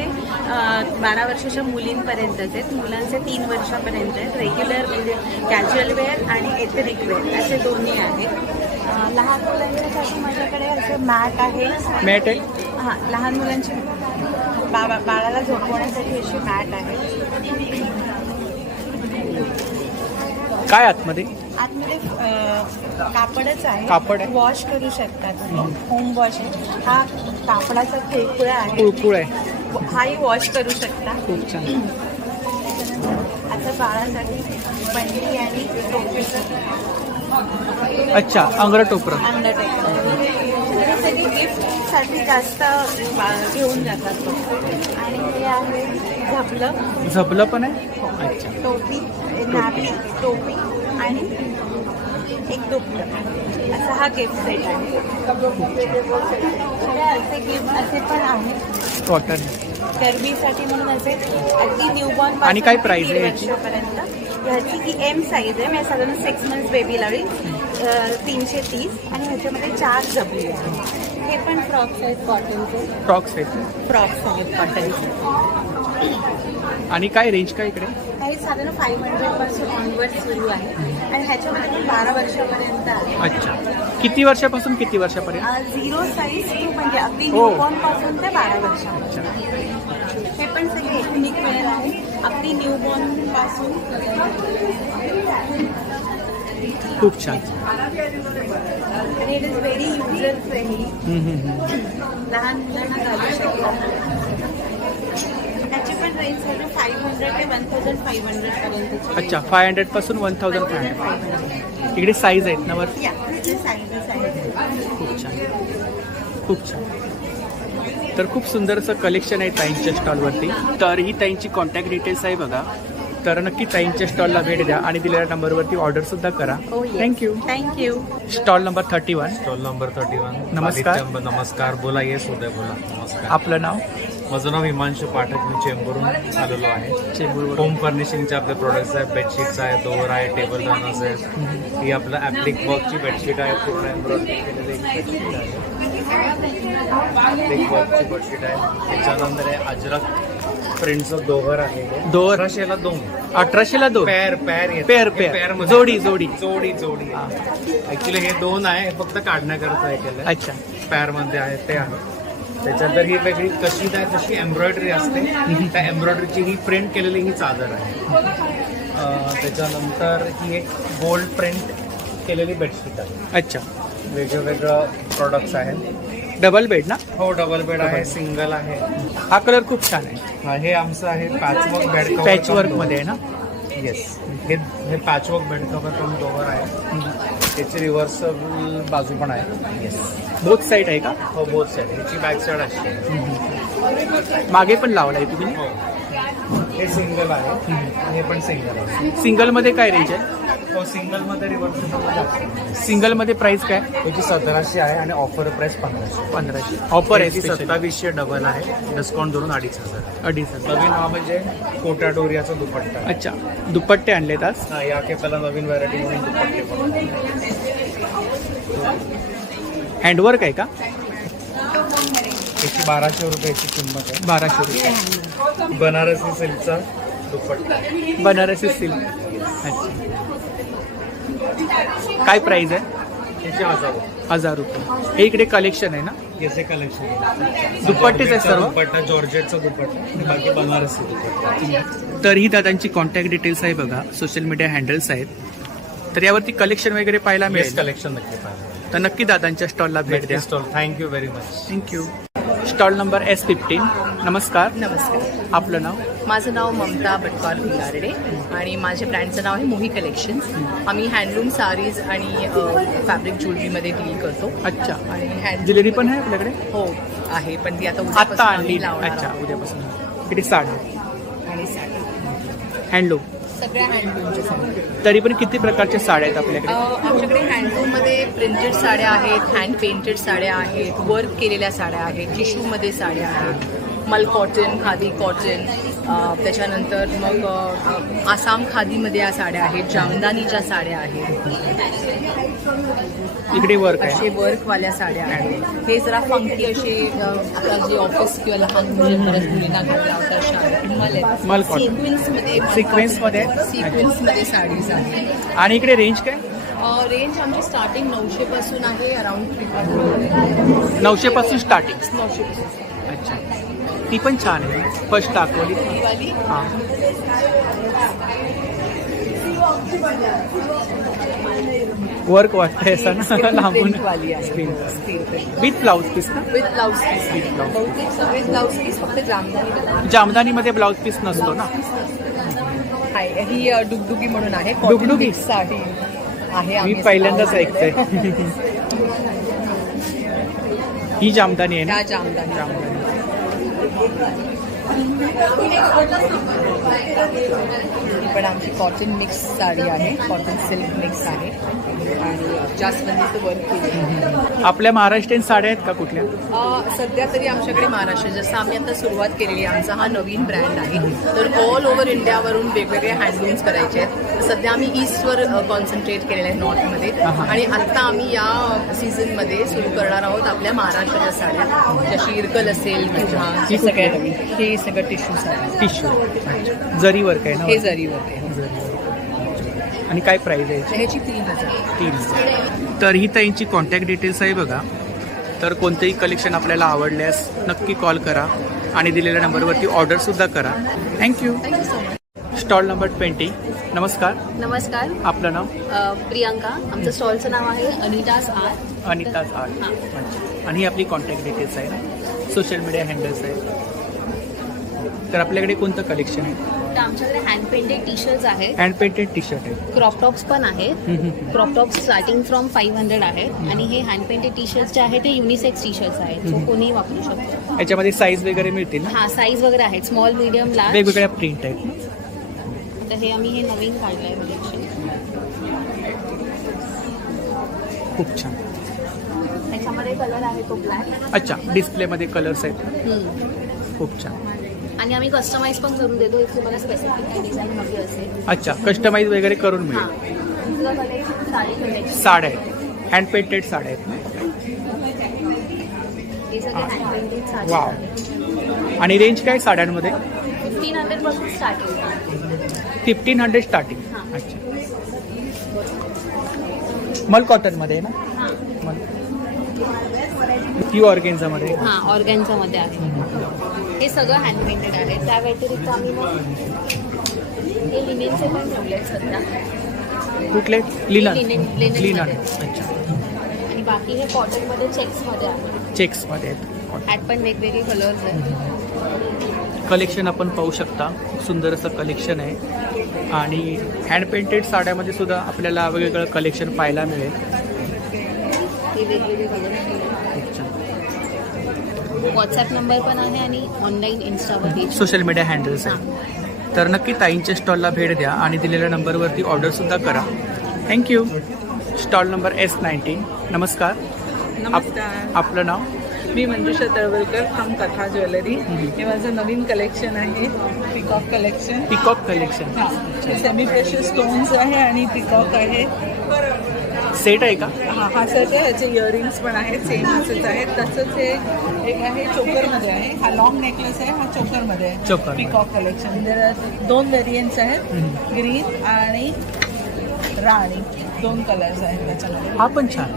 12 वर्षाच्या मुलींपर्यंतचे आहेत. मुलांचे 3 वर्षापर्यंत आहेत. रेग्युलर म्हणजे कॅज्युअल वेअर आणि एथनिक वेअर असे दोन्ही आहेत. लहान मुलांच्यासाठी माझ्याकडे असे मॅट आहे. मॅट आहे. हां, लहान मुलांची बाळाला झोपवण्यासाठी अशी मॅट आहे. काय आतमध्ये? आतमध्ये कापडच आहे. कापड आहे. वॉश करू शकतात. होम वॉश आहे. हा कापडाचा खेळकुळा आहे. कुळकुळ आहे. हाही वॉश करू शकता. खूप छान. आता बाळासाठी बंडी आणि टोपीचं अच्छा, अंगरट टोपरं. अंडरटेकर गिफ्टसाठी जास्त घेऊन जातात लोक. आणि हे आहे झबलं. झबलं पण आहे. अच्छा. टोपी, नाभी, टोपी आणि एक दुपटं असा हा गिफ्ट सेट आहे. असे गिफ्ट असे पण आहेत कॉटन. गरबीसाठी म्हणून असे अगदी न्यूबॉर्न आणि काय प्राइस आहे याची? ह्याची ही एम साईज आहे. मी साधारण 6 मंथ्स बेबी लावेल. 330 आणि ह्याच्यामध्ये 4 जबली आहे. हे पण फ्रॉक्स आहेत कॉटनचे. फ्रॉक्स आहेत. फ्रॉक्स आहेत कॉटनचे. आणि काय रेंज काय इकडे? काही साधारण 500 पासून ऑनवर्ड सुरू आहे. आणि ह्याच्यामध्ये पण 12 वर्षापर्यंत आहे. अच्छा. किती वर्षापासून किती वर्षापर्यंत? 0 साईज टू म्हणजे अगदी हो. न्यूबॉर्न पासून ते 12 वर्षापर्यंत. हे पण सगळे एथनिक वेअर आहे. अगदी न्यूबॉर्न पासून. खूप छान. आणि it is very user friendly. लहान मुलांना घालू शकतात. त्याची पण रेंज आहे 500 ते 1500 पर्यंत. अच्छा, 500 पासून 1500. इकडे साईज आहेत ना वरती? साईजेस आहेत. खूप छान. खूप छान. तर खूप सुंदर असं कलेक्शन आहे ताईंच्या स्टॉलवरती. तर ही ताईंची कॉन्टॅक्ट डिटेल्स आहे बघा. तर नक्की ताईंच्या स्टॉलला भेट द्या आणि दिलेल्या नंबरवरती ऑर्डर सुद्धा करा. Thank you. Thank you. Stall number 31. Stall number 31. नमस्कार. नमस्कार. बोला. येस उदय बोला. नमस्कार. आपलं नाव? माझं नाव हिमांशू पाठक. मी चेंबूरहून आलेलो आहे. चेंबूरवरून. होम फर्निशिंगचे आपले प्रोडक्ट्स आहेत. बेडशीट्स आहे, दोर आहे, टेबल रनर्स आहेत. ही आपलं ॲप्लिक वर्कची बेडशीट आहे. पूर्ण एम्ब्रॉयडरी केलेली एक बेडशीट आहे. ॲप्लिक वर्कची बेडशीट आहे. त्याच्यानंतर आहे अजरक प्रिंटचं दोहर आहे. दोहर? 1800ला 2. 1800ला 2. पेअर पेअर जोडी जोडी जोडी. ऍक्च्युली हे 2 आहे. हे फक्त काढण्याकरता हे केलं. अच्छा. पॅर मध्ये आहे ते आहे. त्याच्यानंतर ही वेगळी कशी आहे तशी एम्ब्रॉयडरी असते. त्या एम्ब्रॉयडरीची ही प्रिंट केलेली ही चादर आहे. त्याच्यानंतर ही एक गोल्ड प्रिंट केलेली बेडशीट आहे. अच्छा. वेगवेगळं प्रोडक्ट्स आहेत. डबल बेड ना? हो, डबल बेड आहे, सिंगल आहे. हा कलर खूप छान आहे. हे आमचं आहे पॅचवर्क बेड कव्हर. पॅचवर्क मध्ये आहे ना? येस. हे पॅचवर्क बेड कव्हर करून कव्हर आहे. त्याची रिव्हर्सेबल बाजू पण आहे. येस. बोथ साईड आहे का? हो, बोथ साईड. ह्याची बॅक साईड अशी. मागे पण लावलाय तुम्ही? हो. हे सिंगल आहे. हे पण सिंगल आहे. सिंगल मध्ये काय रेंज आहे? हो, सिंगल मध्ये रिव्हर्सेबल आहे. सिंगल मध्ये प्राइस काय? याची 1700 आहे आणि ऑफर प्राइस 1500. 1500. ऑफर आहे. 2700 डबल आहे. डिस्काउंट धरून 2500. 2500. नवीन हा म्हणजे कोटा डोरियाचा दुपट्टा आहे. अच्छा. दुपट्टे आणलेत आज? हा, या केपाला नवीन व्हरायटी म्हणून दुपट्टे पण. हँडवर्क आहे का? याची 1200 रुपयाची किंमत आहे. 1200 रुपये. बनारसी सिल्कचा दुपट्टा. बनारसी सिल्क. अच्छा. काय प्राइस आहे? याची 1000 रुपये. हे इकडे कलेक्शन आहे ना? याचे कलेक्शन. दुपट्टेच आहे सर्व? दुपट्टा जॉर्जेटचा दुपट्टा आणि बाकी बनारसी दुपट्टा. तर ही दादांची कॉन्टॅक्ट डिटेल्स आहे बघा. सोशल मीडिया हँडल्स आहेत. तर यावरती कलेक्शन वगैरे पाहायला मिळेल. कलेक्शन नक्की पाहिजे. तर नक्की दादांच्या स्टॉलला भेट द्या. Stall. Thank you very much. Thank you. Stall number S15. नमस्कार. नमस्कार. आपलं नाव? माझं नाव ममता बटवार भिलारडे आणि माझ्या ब्रँडचं नाव आहे मोही कलेक्शन्स. आम्ही हँडलूम साडीज आणि फॅब्रिक ज्वेलरीमध्ये डील करतो. अच्छा. आणि हँड ज्वेलरी पण आहे आपल्याकडे? हो आहे, पण ती आता आत्ता उद्यापासून आणली? आम्ही लावणार अच्छा, आहोत. उद्यापासून. किती साड्या? आणि साडी हँडलूम? सगळ्या हँडलूमच्या साड्या. तरी पण किती प्रकारच्या साड्या आहेत आपल्याकडे? आमच्याकडे हँडलूममध्ये प्रिंटेड साड्या आहेत, हँड पेंटेड साड्या आहेत, वर्क केलेल्या साड्या आहेत, टिश्यूमध्ये साड्या आहेत, मल कॉटन, खादी कॉटन, त्याच्यानंतर मग आसाम खादीमध्ये या साड्या आहेत, जामदानीच्या साड्या आहेत, इकडे वर्क आहे. असे वर्कवाल्या साड्या आहेत. हे जरा फंकी असे आता जे ऑफिस किंवा लहान मुलींना घालला होता अशा आहेत. मल कॉटन. सिक्वेन्समध्ये सिक्वेन्समध्ये? सिक्वेन्समध्ये साडीज आहेत. आणि इकडे रेंज काय? रेंज आमची स्टार्टिंग 900 पासून आहे, अराउंड 3,000. 900 पासून स्टार्टिंग. 900 पासून. अच्छा, ती पण छान आहे, फर्स्ट दाखवली. ही वाली हां, वर्क वाटतंय असं ना लांबून. वाली आहे. Screen screen print with blouse piece ना? With blouse piece. बहुतेक सगळे ब्लाऊज पीस फक्त जामदानी जामदानीमध्ये ब्लाऊज पीस नसतो ना? आहे. ही डुगडुगी म्हणून आहे. डुगडुगी? साडी आहे. मी पहिल्यांदाच ऐकतोय. ही जामदानी आहे ना? त्या जामदानी. ही पण आमची कॉटन मिक्स साडी आहे. कॉटन सिल्क मिक्स आहे आणि जास्वंदीचं वर्क केलं. आपल्या महाराष्ट्रीयन साड्या आहेत का कुठल्या? सध्या तरी आमच्याकडे महाराष्ट्र, जसं आम्ही आता सुरुवात केलेली आहे, आमचा हा नवीन ब्रँड आहे. तर ऑल ओव्हर इंडियावरून वेगवेगळे हँडलूम्स करायचे आहेत. सध्या आम्ही ईस्टवर कॉन्सन्ट्रेट केलेलं आहे, नॉर्थमध्ये. आणि आत्ता आम्ही या सीझनमध्ये सुरू करणार आहोत आपल्या महाराष्ट्राच्या साड्या, जशी इरकल असेल किंवा हे सगळं टिश्यू साडी. टिश्यू जरी वर्क आहे ना? हे जरी वर्क आहे. आणि काय प्राइस आहे ह्याची 3,000. 3. तर ही ताईंची कॉन्टॅक्ट डिटेल्स आहे बघा. तर कोणतेही कलेक्शन आपल्याला आवडल्यास नक्की कॉल करा आणि दिलेल्या नंबरवरती ऑर्डरसुद्धा करा. थँक्यू. Stall number 20. नमस्कार. नमस्कार. आपलं नाव? प्रियांका. आमचं स्टॉलचं नाव आहे अनिताज आर्ट. अनिताज आर्ट. अच्छा. आणि ही आपली कॉन्टॅक्ट डिटेल्स आहे ना, सोशल मीडिया हँडल्स आहे. तर आपल्याकडे कोणतं कलेक्शन आहे? तर आमच्याकडे हँड पेंटेड टी शर्ट्स आहेत. हँड पेंटेड टी शर्ट आहे. क्रॉप टॉप्स पण आहेत. क्रॉप टॉप्स स्टार्टिंग फ्रॉम 500 आहेत. आणि हे हँड पेंटेड टी शर्ट्स जे आहेत ते युनिसेक्स टी शर्ट्स आहेत, सो कोणीही वापरू शकतो. याच्यामध्ये साईज वगैरे मिळतील ना? हां, साईज वगैरे आहेत, स्मॉल, मीडियम, लार्ज. वेगवेगळ्या प्रिंट आहेत. तर हे आम्ही हे नवीन काढलं आहे कलेक्शन. खूप छान. त्याच्यामध्ये कलर आहे तो ब्लॅक. अच्छा, डिस्प्लेमध्ये कलर्स आहेत. खूप छान. आणि आम्ही कस्टमाइज पण करून देतो, इथे तुम्हाला स्पेसिफिक काही डिझाईन हवी असेल. अच्छा, कस्टमाइज वगैरे करून मिळेल. हां, तुझं कलेक्शन साडी कलेक्शन. साड्या आहेत, हँड पेंटेड साड्या आहेत ना? हे सगळे हँड पेंटेड साडी वाव. आहेत. आणि रेंज काय साड्यांमध्ये? 1500 पासून स्टार्टिंग. 1500 स्टार्टिंग. अच्छा. मल कॉटनमध्ये आहे ना? हां मल प्युअर ऑर्गेन्झामध्ये. हां, ऑर्गॅन्झामध्ये आहे. हे सगळं हँड पेंटेड आहे. त्या व्यतिरिक्त आम्ही मग हे लिनेनचे पण ठेवले आहेत सध्या. कुठले? लिनन. Linen linen. मध्ये. अच्छा. आणि बाकी हे कॉटनमध्ये चेक्समध्ये आहे. चेक्समध्ये आहेत. ह्यात पण वेगवेगळे कलर्स आहेत. कलेक्शन आपण पाहू शकता. खूप सुंदर असं कलेक्शन आहे. आणि हँड पेंटेड साड्यामध्ये सुद्धा आपल्याला वेगवेगळं कलेक्शन पाहायला मिळेल. हे वेगवेगळे कलर्स. व्हॉट्सॲप नंबर पण आहे आणि ऑनलाईन इन्स्टावरती सोशल मीडिया हँडल्स आहे. तर नक्की ताईंच्या स्टॉलला भेट द्या आणि दिलेल्या नंबरवरती ऑर्डरसुद्धा करा. थँक्यू. Stall number S19. नमस्कार. नमस्कार. आपलं नाव? मी मंजुषा तळवलकर फ्रॉम कथा ज्वेलरी. हे माझं नवीन कलेक्शन आहे, पिकॉक कलेक्शन. Peacock collection. हां, सेमी प्रेशियस स्टोन्स आहे आणि पिकॉक आहे. सेट आहे का? हां, हा सेट आहे. ह्याचे इयरिंग्स पण आहेत, सेम असेच आहेत. तसंच हे एक आहे चोकरमध्ये आहे. हा लॉंग नेकलेस आहे, हा चोकरमध्ये आहे. चोकर. Peacock collection. तर 2 व्हेरियंट्स आहेत, ग्रीन आणि राणी. 2 कलर्स आहेत त्याच्यामध्ये. हा पण छान.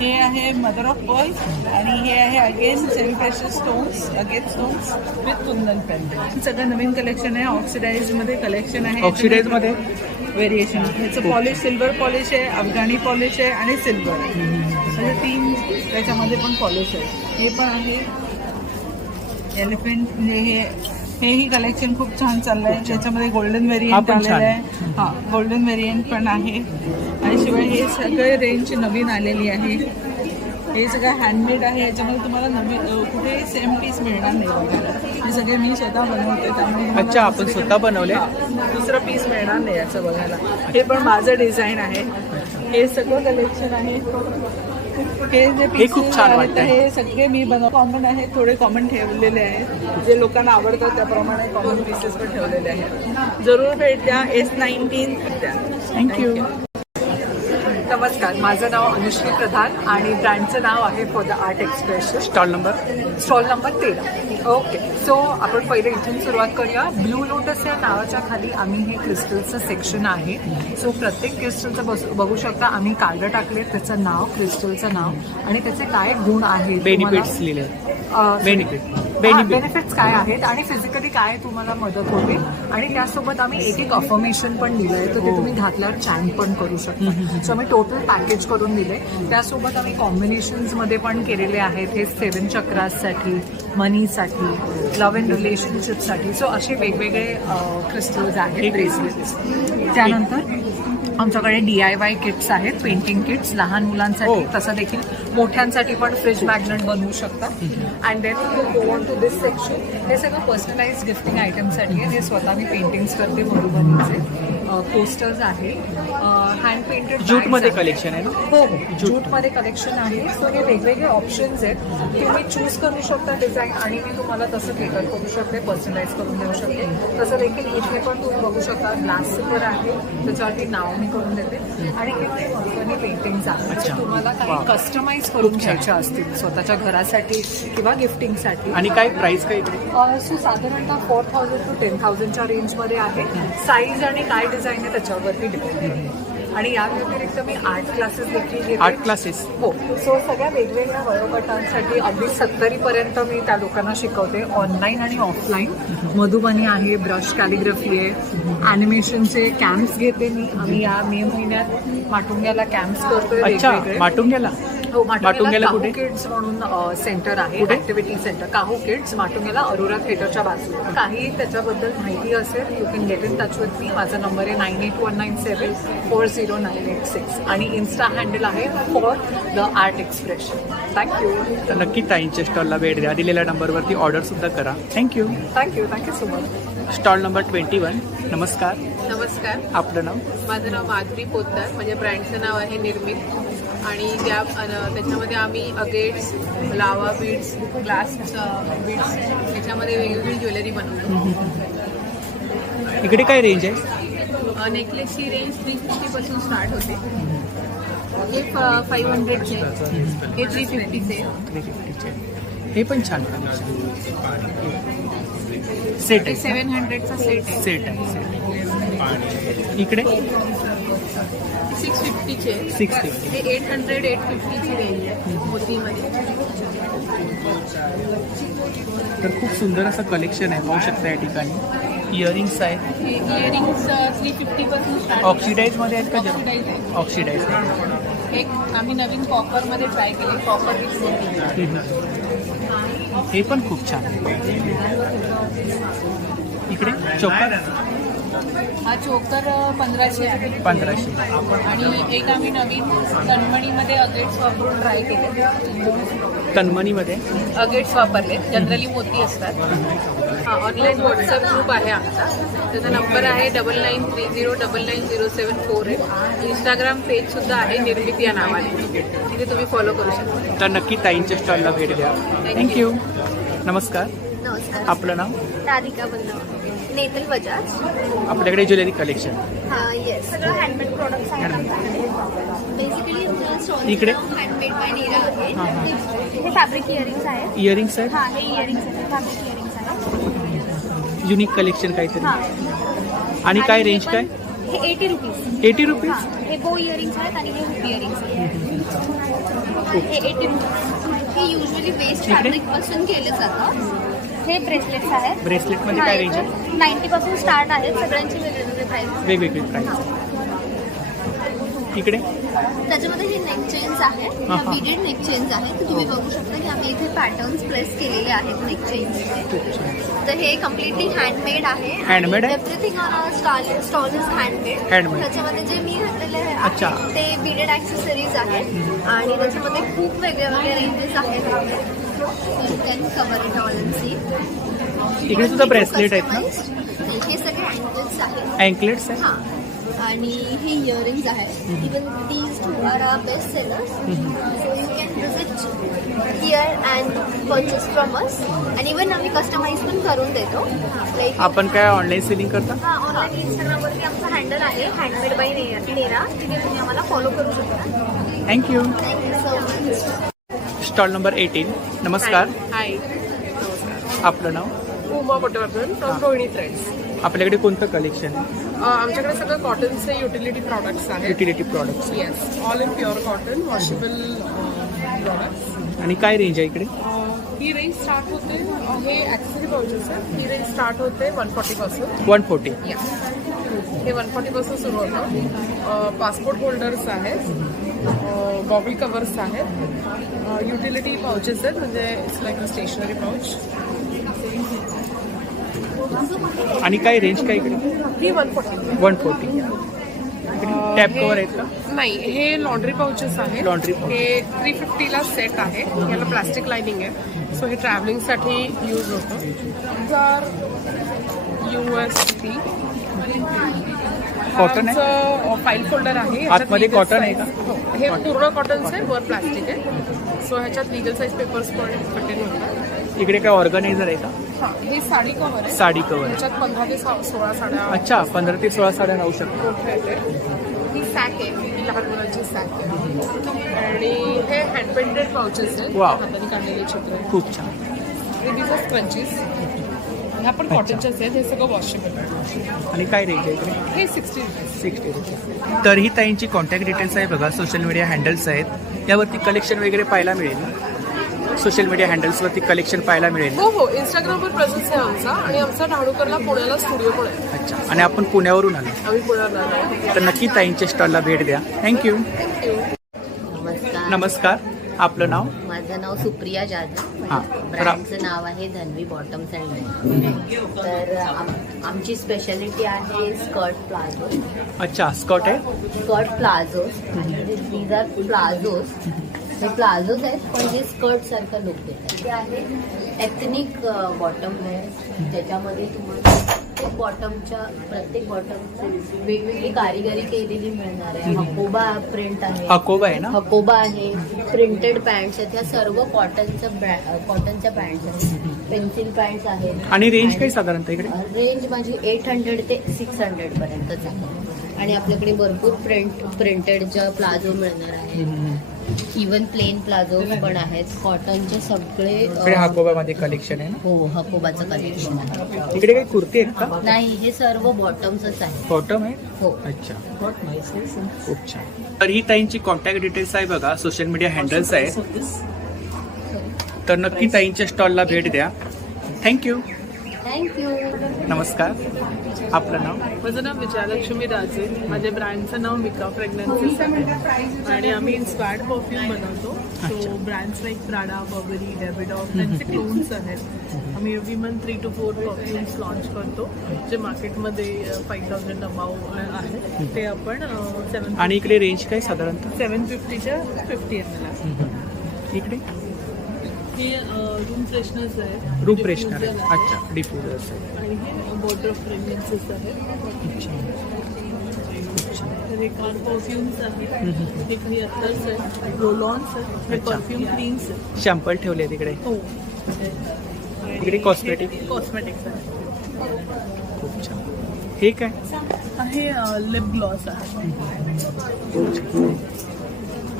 हे आहे मदर ऑफ पर्ल आणि हे आहे again semi precious stones, again stones with kundan paint. सगळं नवीन कलेक्शन आहे. ऑक्सिडाईजमध्ये कलेक्शन आहे. ऑक्सिडाईजमध्ये व्हेरिएशन. ह्याचं पॉलिश सिल्वर पॉलिश आहे, अफगाणी पॉलिश आहे आणि सिल्वर आहे. म्हणजे 3 त्याच्यामध्ये पण पॉलिश आहे. हे पण आहे एलिफंट. हेही कलेक्शन खूप छान चाललं आहे. त्याच्यामध्ये गोल्डन व्हेरियंट आलेलं आहे. हां, गोल्डन व्हेरियंट पण आहे. आणि शिवाय हे सगळे रेंज नवीन आलेली आहे. हे सगळं हँडमेड आहे. याच्यामध्ये तुम्हाला नवीन कुठेही सेम पीस मिळणार नाही बघायला. हे सगळे मी स्वतः बनवते, त्यामुळे अच्छा, आपण स्वतः बनवले. दुसरं पीस मिळणार नाही याचं बघायला. हे पण माझं डिझाईन आहे. हे सगळं कलेक्शन आहे. हे खूप छान वाटतं. हे सगळे मी कॉमन आहे, थोडे कॉमन ठेवलेले आहेत. जे लोकांना आवडतात त्याप्रमाणे कॉमन पीसेस पण ठेवलेले आहेत. जरूर भेट द्या. S19 द्या. थँक्यू. नमस्कार, माझं नाव अनुश्री प्रधान आणि ब्रँडचं नाव आहे for the art expression. Stall number stall number 13. Okay, so आपण पहिले इथून सुरुवात करूया. ब्लू लोटस या नावाच्या खाली आम्ही हे क्रिस्टलचं सेक्शन आहे. सो प्रत्येक क्रिस्टलचं बघू शकता आम्ही कार्ड टाकले, त्याचं नाव, क्रिस्टलचं नाव आणि त्याचे काय गुण आहेत, बेनिफिट्स लिहिले. बेनिफिट्स काय आहेत आणि फिजिकली काय तुम्हाला मदत होते. आणि त्यासोबत आम्ही एक अफर्मेशन पण दिलंय, तर ते तुम्ही घातल्यावर चॅन पण करू शकता. सो आम्ही टोटल पॅकेज करून दिले. त्यासोबत आम्ही कॉम्बिनेशन्समध्ये पण केलेले आहेत. हे 7 चक्रासाठी, मनीसाठी, लव्ह अँड रिलेशनशिपसाठी. सो असे वेगवेगळे क्रिस्टल्स आहेत, ब्रेसलेट्स. त्यानंतर आमच्याकडे DIY किट्स आहेत, पेंटिंग किट्स लहान मुलांसाठी, तसं देखील मोठ्यांसाठी पण फ्रिज मॅग्नेट बनवू शकता. And then go on to this section. हे सगळं पर्सनलाइज गिफ्टिंग आयटमसाठी आहे. हे स्वतः मी पेंटिंग्स करते, मधुबनीचे पोस्टर्स आहे, हँड पेंटेड. जूटमध्ये कलेक्शन आहे ना? हो हो, जूटमध्ये कलेक्शन आहे. सो हे वेगवेगळे ऑप्शन्स आहेत, तुम्ही चूज करू शकता डिझाईन आणि मी तुम्हाला तसं केटर करू शकते, पर्सनलाइज करून देऊ शकते. तसं देखील इथे पण तुम्ही बघू शकता ग्लास पेपर आहे, त्याच्यावरती नाव मी करून देते. आणि हे मधुबनी पेंटिंग्स आहेत. सो तुम्हाला काही कस्टमाइज करून घ्यायच्या असतील स्वतःच्या घरासाठी किंवा गिफ्टिंगसाठी. आणि काय प्राइस काय इकडे? सो साधारणतः 4,000 to 10,000च्या रेंजमध्ये आहे. साईज आणि काय डिझाईन आहे त्याच्यावरती डिपेंड. आणि या व्यतिरिक्त मी आर्ट क्लासेस देखील घेते. Art classes? हो. सो सगळ्या वेगवेगळ्या वयोगटांसाठी अगदी 70पर्यंत मी त्या लोकांना शिकवते, ऑनलाईन आणि ऑफलाईन. मधुबनी आहे, ब्रश कॅलिग्राफी आहे, ॲनिमेशनचे कॅम्प्स घेते मी. आम्ही या मे महिन्यात माटुंग्याला कॅम्प्स करतोय. अच्छा, माटुंग्याला? हो, माटुंग्याला काहू कुठे? किड्स म्हणून सेंटर आहे, ऍक्टिव्हिटी सेंटर काहू किड्स, माटुंग्याला अरोरा थिएटरच्या बाजूला. काही त्याच्याबद्दल माहिती असेल you can get in touch with me. माझा नंबर आहे 9819740986 आणि इन्स्टा हँडल आहे for the art expression. Thank you. तर नक्की ताईंच्या स्टॉलला भेट द्या. दिलेल्या नंबरवरती ऑर्डर सुद्धा करा. Thank you. Thank you so much. Stall number 21. नमस्कार, नमस्कार, आपलं नाव? माझं नाव माधुरी पोद्दार. माझ्या ब्रँडचं नाव आहे निर्मित. आणि त्याच्यामध्ये आम्ही अगेट्स, लावा बीड्स, ग्लास बीड्स, त्याच्यामध्ये वेगवेगळी ज्वेलरी बनवतो. इकडे काय रेंज आहे? नेकलेसची रेंज 350 स्टार्ट होते. हे 500चे, हे 350चे. 350चे. हे पण छान सेट आहे. 700चा सेट आहे. सेट आहे. इकडे 650चे. 650. हे 800-850ची रेंज आहे मोतीमध्ये. तर खूप सुंदर असं कलेक्शन आहे, पाहू शकता या ठिकाणी. इयरिंग्स आहेत. हे इयरिंग्स 350 स्टार्ट. ऑक्सिडाईजमध्ये आहेत का? ऑक्सिडाईज आहे. ऑक्सिडाईज. एक आम्ही नवीन कॉपरमध्ये ट्राय केले, कॉपर विथ मोती. हे पण खूप छान आहे. इकडे चोकर? हा चोकर 1500 आहे. 1500. आणि एक आम्ही नवीन तन्मणीमध्ये अगेट्स वापरून ट्राय केले. तन्मणीमध्ये अगेट्स वापरले, जनरली मोती असतात. हा ऑनलाईन व्हॉट्सअप ग्रुप आहे आमचा, त्याचा नंबर आहे 9930990748. इंस्टाग्राम पेज सुद्धा आहे निर्मित या नावाने, तिथे तुम्ही फॉलो करू शकता. तर नक्की ताईंच्या स्टॉलला भेट द्या. थँक्यू. नमस्कार, नमस्कार, आपलं नाव? राधिका बल्लव, नेतल बजाज. आपल्याकडे ज्वेलरी कलेक्शन? हां, येस, सगळं हँडमेड प्रोडक्ट्स आहेत. बेसिकली इकडे हँडमेड बाय नीरा आहे. हे फॅब्रिक इयरिंग्स आहेत. इयरिंग्स आहेत? हां, हे इयरिंग्स आहेत, फॅब्रिक इयरिंग्स आहेत. युनिक कलेक्शन काहीतरी. हां. आणि काय रेंज काय? हे 80 रुपीज. 80 रुपीज? हां, हे बो इयरिंग्स आहेत आणि हे हुक इयरिंग्स आहेत. हे 80 रुपीज. हे युजली वेस्ट फॅब्रिकपासून केलं जातं. हे ब्रेसलेट्स आहेत. ब्रेसलेटमध्ये काय रेंज आहे? 90 पासून स्टार्ट आहेत. सगळ्यांची वेगवेगळे प्राइस. वेगवेगळी प्राइस. इकडे त्याच्यामध्ये हे नेक चेन्स आहेत, बीडेड नेक चेन्स आहेत. तुम्ही बघू शकता की आम्ही इथे पॅटर्न्स प्रेस केलेले आहेत नेक चेन्सचे. तर हे कम्प्लिटली हँडमेड आहे. हँडमेड आहे? Everything on stall is handmade. त्याच्यामध्ये जे मी घातलेले अच्छा, आहे ते बीडेड ॲक्सेसरीज आहेत आणि त्याच्यामध्ये खूप वेगळ्या वेगळ्या रेंजेस आहेत. You can cover it all in see. इकडे सुद्धा ब्रेसलेट आहेत ना? हे सगळे अँकलेट्स आहेत. अँकलेट्स आहे. हां, आणि हे इयरिंग्स आहेत. Even these two are our best sellers. So you can visit here and purchase from us. आणि इवन आम्ही कस्टमाइज पण करून देतो. लाईक आपण काय ऑनलाईन सेलिंग करता? हा, ऑनलाईन इंस्टाग्रामवरती आमचा हँडल आहे हँडमेड बाय नेरा. तिथे तुम्ही आम्हाला फॉलो करू शकता. Thank you. Thank you so much. Stall number 18. नमस्कार. हाय, आपलं नाव? Uma Patwardhan from Rohini threads. आपल्याकडे कोणतं कलेक्शन आहे? आमच्याकडे सगळं कॉटनचे युटिलिटी प्रॉडक्ट्स आहेत. Utility products yes, all in pure cotton washable products. आणि काय रेंज आहे इकडे? ही रेंज स्टार्ट होते, हे ॲक्सेसरी पाऊचेस आहेत. ही रेंज स्टार्ट होते 140 पासून. 140. या, हे 140 पासून सुरू होतं. पासपोर्ट होल्डर्स आहेत, गॉगल कवर्स आहेत, युटिलिटी पाउचेस आहेत, म्हणजे it's like a stationery pouch. आणि काय रेंज काय इकडे? ही 140. 140. टॅप कवर आहेत का? नाही, हे लॉन्ड्री पाउचेस आहेत. Laundry pouch. हे 350ला सेट आहे. याला प्लास्टिक लाइनिंग आहे, सो हे ट्रॅव्हलिंगसाठी यूज होतं. USD कॉटन आहे? फाईल फोल्डर आहे. ह्याच्यात आतमध्ये legal कॉटन आहे size- का? हो, हे पूर्ण कॉटनचं आहे, वर प्लास्टिक आहे. सो ह्याच्यात लिगल साईज पेपर्स पण कंटेन होतात. इकडे काय ऑर्गनायझर आहे का? हां, हे साडी कव्हर आहे. साडी कवर. ह्याच्यात 15 ते 16 साड्या. अच्छा, 15 ते 16 साड्या राहू शकतात. मोठे आहेत. ही सॅक आहे, ही लहान मुलांची सॅक आहे. आणि हे हँड पेंटेड पाउचेस आहेत. Wow. हाताने काढलेले चित्र. खूप छान. हे दिस आर स्पंचेस. ह्या पण कॉटनच्याच आहेत. हे सगळं वॉशेबल आहे. आणि काय रेंज आहे इकडे? हे 60 रुपीज. 60 रुपये. तर ही ताईंची कॉन्टॅक्ट डिटेल्स आहे बघा. सोशल मीडिया हँडल्स आहेत, यावरती कलेक्शन वगैरे पाहायला मिळेल ना? सोशल मीडिया हँडल्सवरती कलेक्शन पाहायला मिळेल. हो हो, इंस्टाग्रामवर प्रेझन्स आहे आमचा. आणि आमचा ढाणूकरला पुण्याला स्टुडिओ पण आहे. अच्छा. आणि आपण पुण्यावरून आलो, आम्ही पुण्याला आहे. तर नक्की ताईंच्या स्टॉलला भेट द्या. थँक्यू. नमस्कार. नमस्कार. आपलं नाव? माझं नाव सुप्रिया जाधव. हां. ब्रँडचं नाव आहे धन्वी बॉटम्स अँड मेन्स. तर आमची स्पेशालिटी आहे स्कर्ट प्लाझो. अच्छा, स्कर्ट आहे? Skirt palazzos. These are palazzos. हे प्लाझोस आहेत, पण हे स्कर्ट सारखं लुक देतात. ते आहे एथनिक बॉटम वेअर. त्याच्यामध्ये तुम्हाला प्रत्येक बॉटमची वेगवेगळी कारिगिरी केलेली मिळणार आहे. हकोबा प्रिंट आहे. हकोबा आहे ना? हकोबा आहे. प्रिंटेड पॅन्ट्स आहेत. ह्या सर्व कॉटनच्या पॅन्ट्स आहेत. पेन्सिल पॅन्ट्स आहेत. आणि रेंज काय साधारणतः इकडे? रेंज माझी 800 ते 600 पर्यंतच आहे. आणि आपल्याकडे भरपूर प्रिंटेडच्या प्लाझो मिळणार आहे. इवन प्लेन प्लाझो पण आहेत. कॉटनचे सगळे इकडे हकोबामध्ये कलेक्शन आहे ना? हो, हकोबाचं कलेक्शन आहे. इकडे काही कुर्ती आहेत का? नाही, हे सर्व बॉटम्सच आहे. बॉटम आहे? हो. अच्छा, खूप छान. तर ही ताईंची कॉन्टॅक्ट डिटेल्स आहे बघा. सोशल मीडिया हँडल्स आहे, तर नक्की ताईंच्या स्टॉलला भेट द्या. थँक्यू. थँक्यू. नमस्कार. आपलं नाव? माझं नाव विजयालक्ष्मी राजे. माझ्या ब्रँडचं नाव मिका फ्रेग्रन्सेस आहे. आणि आम्ही इन्स्पायर्ड परफ्यूम बनवतो. So brands like Prada, Barbari, डेबिडॉग त्यांचे क्लोन्स आहेत. आम्ही every month 3 to 4 perfumes launch करतो, जे मार्केटमध्ये 5000 अबाव आहेत. ते आपण 7. आणि इकडे रेंज काय साधारणतः? 750च्या 50 ml. इकडे हे रूम फ्रेशनर्स आहे. रूम फ्रेशनर आहे. अच्छा, डिफ्युजर्स आहे. आणि हे बॉटल ऑफ फ्रेग्रन्सेस आहेत. तर हे कार परफ्युम्स आहेत. हे काही अत्तर्स आहेत, रोलॉन्स आहेत, हे परफ्यूम क्रीम्स आहेत. शॅम्पल ठेवले तिकडे. हो, इकडे कॉस्मेटिक. कॉस्मेटिक्स आहे. खूप छान. हे काय? हे लिप ग्लॉस आहे.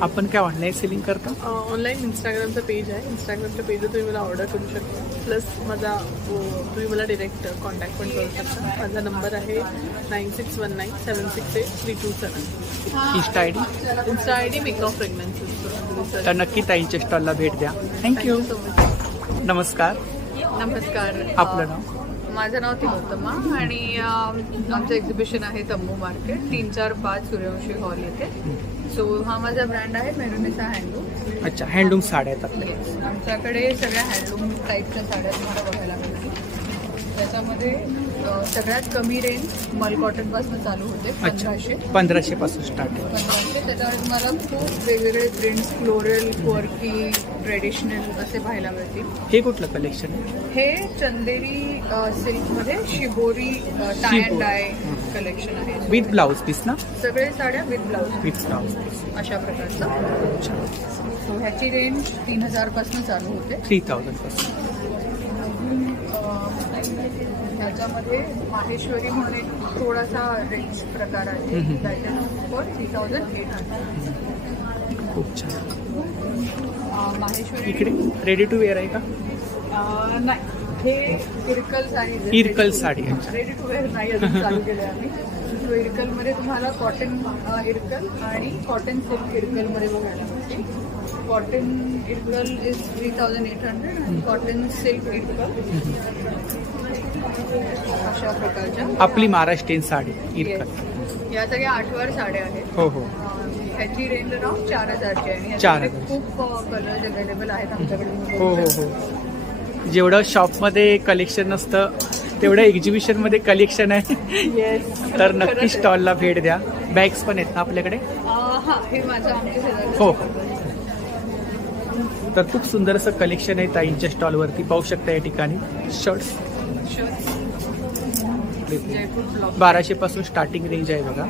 आपण काय ऑनलाईन सेलिंग करता? ऑनलाईन इंस्टाग्रामचं पेज आहे. इंस्टाग्रामच्या पेजवर तुम्ही मला ऑर्डर करू शकता. प्लस तुम्ही मला डिरेक्ट कॉन्टॅक्ट पण करू शकता. माझा नंबर आहे 9619768327. इंस्टा आय डी? Insta ID Mika fragrances. तर नक्की ताईंच्या स्टॉलला भेट द्या. थँक्यू. नमस्कार. नमस्कार. आपलं नाव? माझं नाव तिलोत्तमा. आणि आमचं एक्झिबिशन आहे तंबू मार्केट 345 सूर्यवंशी हॉल येथे. सो हा माझा ब्रँड आहे मेरुनिसा हँडलूम. अच्छा, हँडलूम साड्या आहेत आपल्या. आमच्याकडे सगळ्या हँडलूम टाईपच्या साड्या तुम्हाला बघायला मिळतील. त्याच्यामध्ये सगळ्यात कमी रेंज मल कॉटन पासून चालू होते 1500. 1500 पासून स्टार्ट आहे. 1500 त्याच्यावर तुम्हाला खूप वेगवेगळे प्रिंट्स फ्लोरल, क्वर्की, ट्रेडिशनल असे पाहायला मिळतील. हे कुठलं कलेक्शन आहे? हे चंदेरी सिल्कमध्ये shibori tie and dye collection आहे. विथ ब्लाऊज पीस ना? सगळे साड्या with blouse with blouse piece. अशा प्रकारचं. सो ह्याची रेंज 3000 पासून चालू होते. 3000 पासून. ह्याच्यामध्ये माहेश्वरी म्हणून एक थोडासा रेंज प्रकार आहे. That is for 3800. खूप छान. माहेश्वरी इकडे रेडी टू वेअर आहे का? नाही, हे Irkal sari. Irkal sari. Ready to wear नाही अजून चालू केले आम्ही. सो इरकलमध्ये तुम्हाला कॉटन इरकल आणि कॉटन सिल्क इरकलमध्ये बघायला मिळते. कॉटन इरकल इज 3800 आणि कॉटन सिल्क इरकल अशा प्रकारच्या. आपली महाराष्ट्रीयन साडी इरकल. या सगळ्या 8वर साड्या आहेत. हो हो. ह्याची रेंज अराउंड 4000ची आहे. 4000. खूप कलर्स अवेलेबल आहेत आमच्याकडे. हो हो हो. जेवढं शॉपमध्ये कलेक्शन नसतं तेवढं एक्झिबिशनमध्ये कलेक्शन आहे. तर नक्की स्टॉलला भेट द्या. बॅग्स पण आहेत ना आपल्याकडे? हा, हे माझं आमच्या हो. तर खूप सुंदर असं कलेक्शन आहे ताईंच्या स्टॉलवरती. पाहू शकता या ठिकाणी शर्ट्स 1200 पासून स्टार्टिंग रेंज आहे बघा.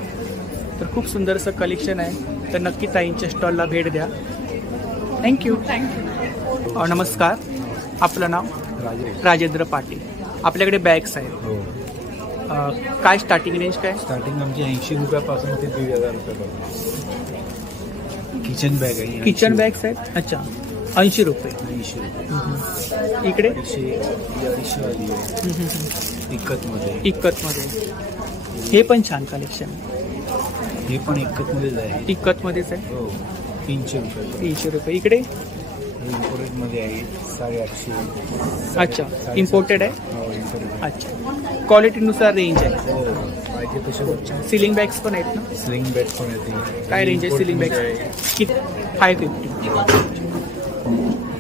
तर खूप सुंदर असं कलेक्शन आहे. तर नक्की ताईंच्या स्टॉलला भेट द्या. थँक्यू. नमस्कार, आपलं नाव? राजेंद्र पाटील. आपल्याकडे बॅग्स आहेत. काय स्टार्टिंग रेंज काय? स्टार्टिंग आमची 80 रुपयापासून ते 1500 रुपयापर्यंत. किचन बॅग आहे. किचन बॅग्स आहेत. अच्छा, 80 रुपये. 80 रुपये. इकडे 250 वाली आहे. इक्कतमध्ये. हे पण छान कलेक्शन. हे पण इक्कतमध्येच आहे. इक्कतमध्येच आहे. हो, 300 रुपये. 300 रुपये. इकडे इम्पोर्टेडमध्ये आहे 850. अच्छा, इम्पोर्टेड आहे. हो, इम्पोर्टेड. अच्छा, क्वालिटीनुसार रेंज आहे. हो, पाहिजे तसे. सिलिंग बॅग्स पण आहेत ना? स्लिंग बॅग पण येते. काय रेंज आहे सिलिंग बॅग्स? किती? 550.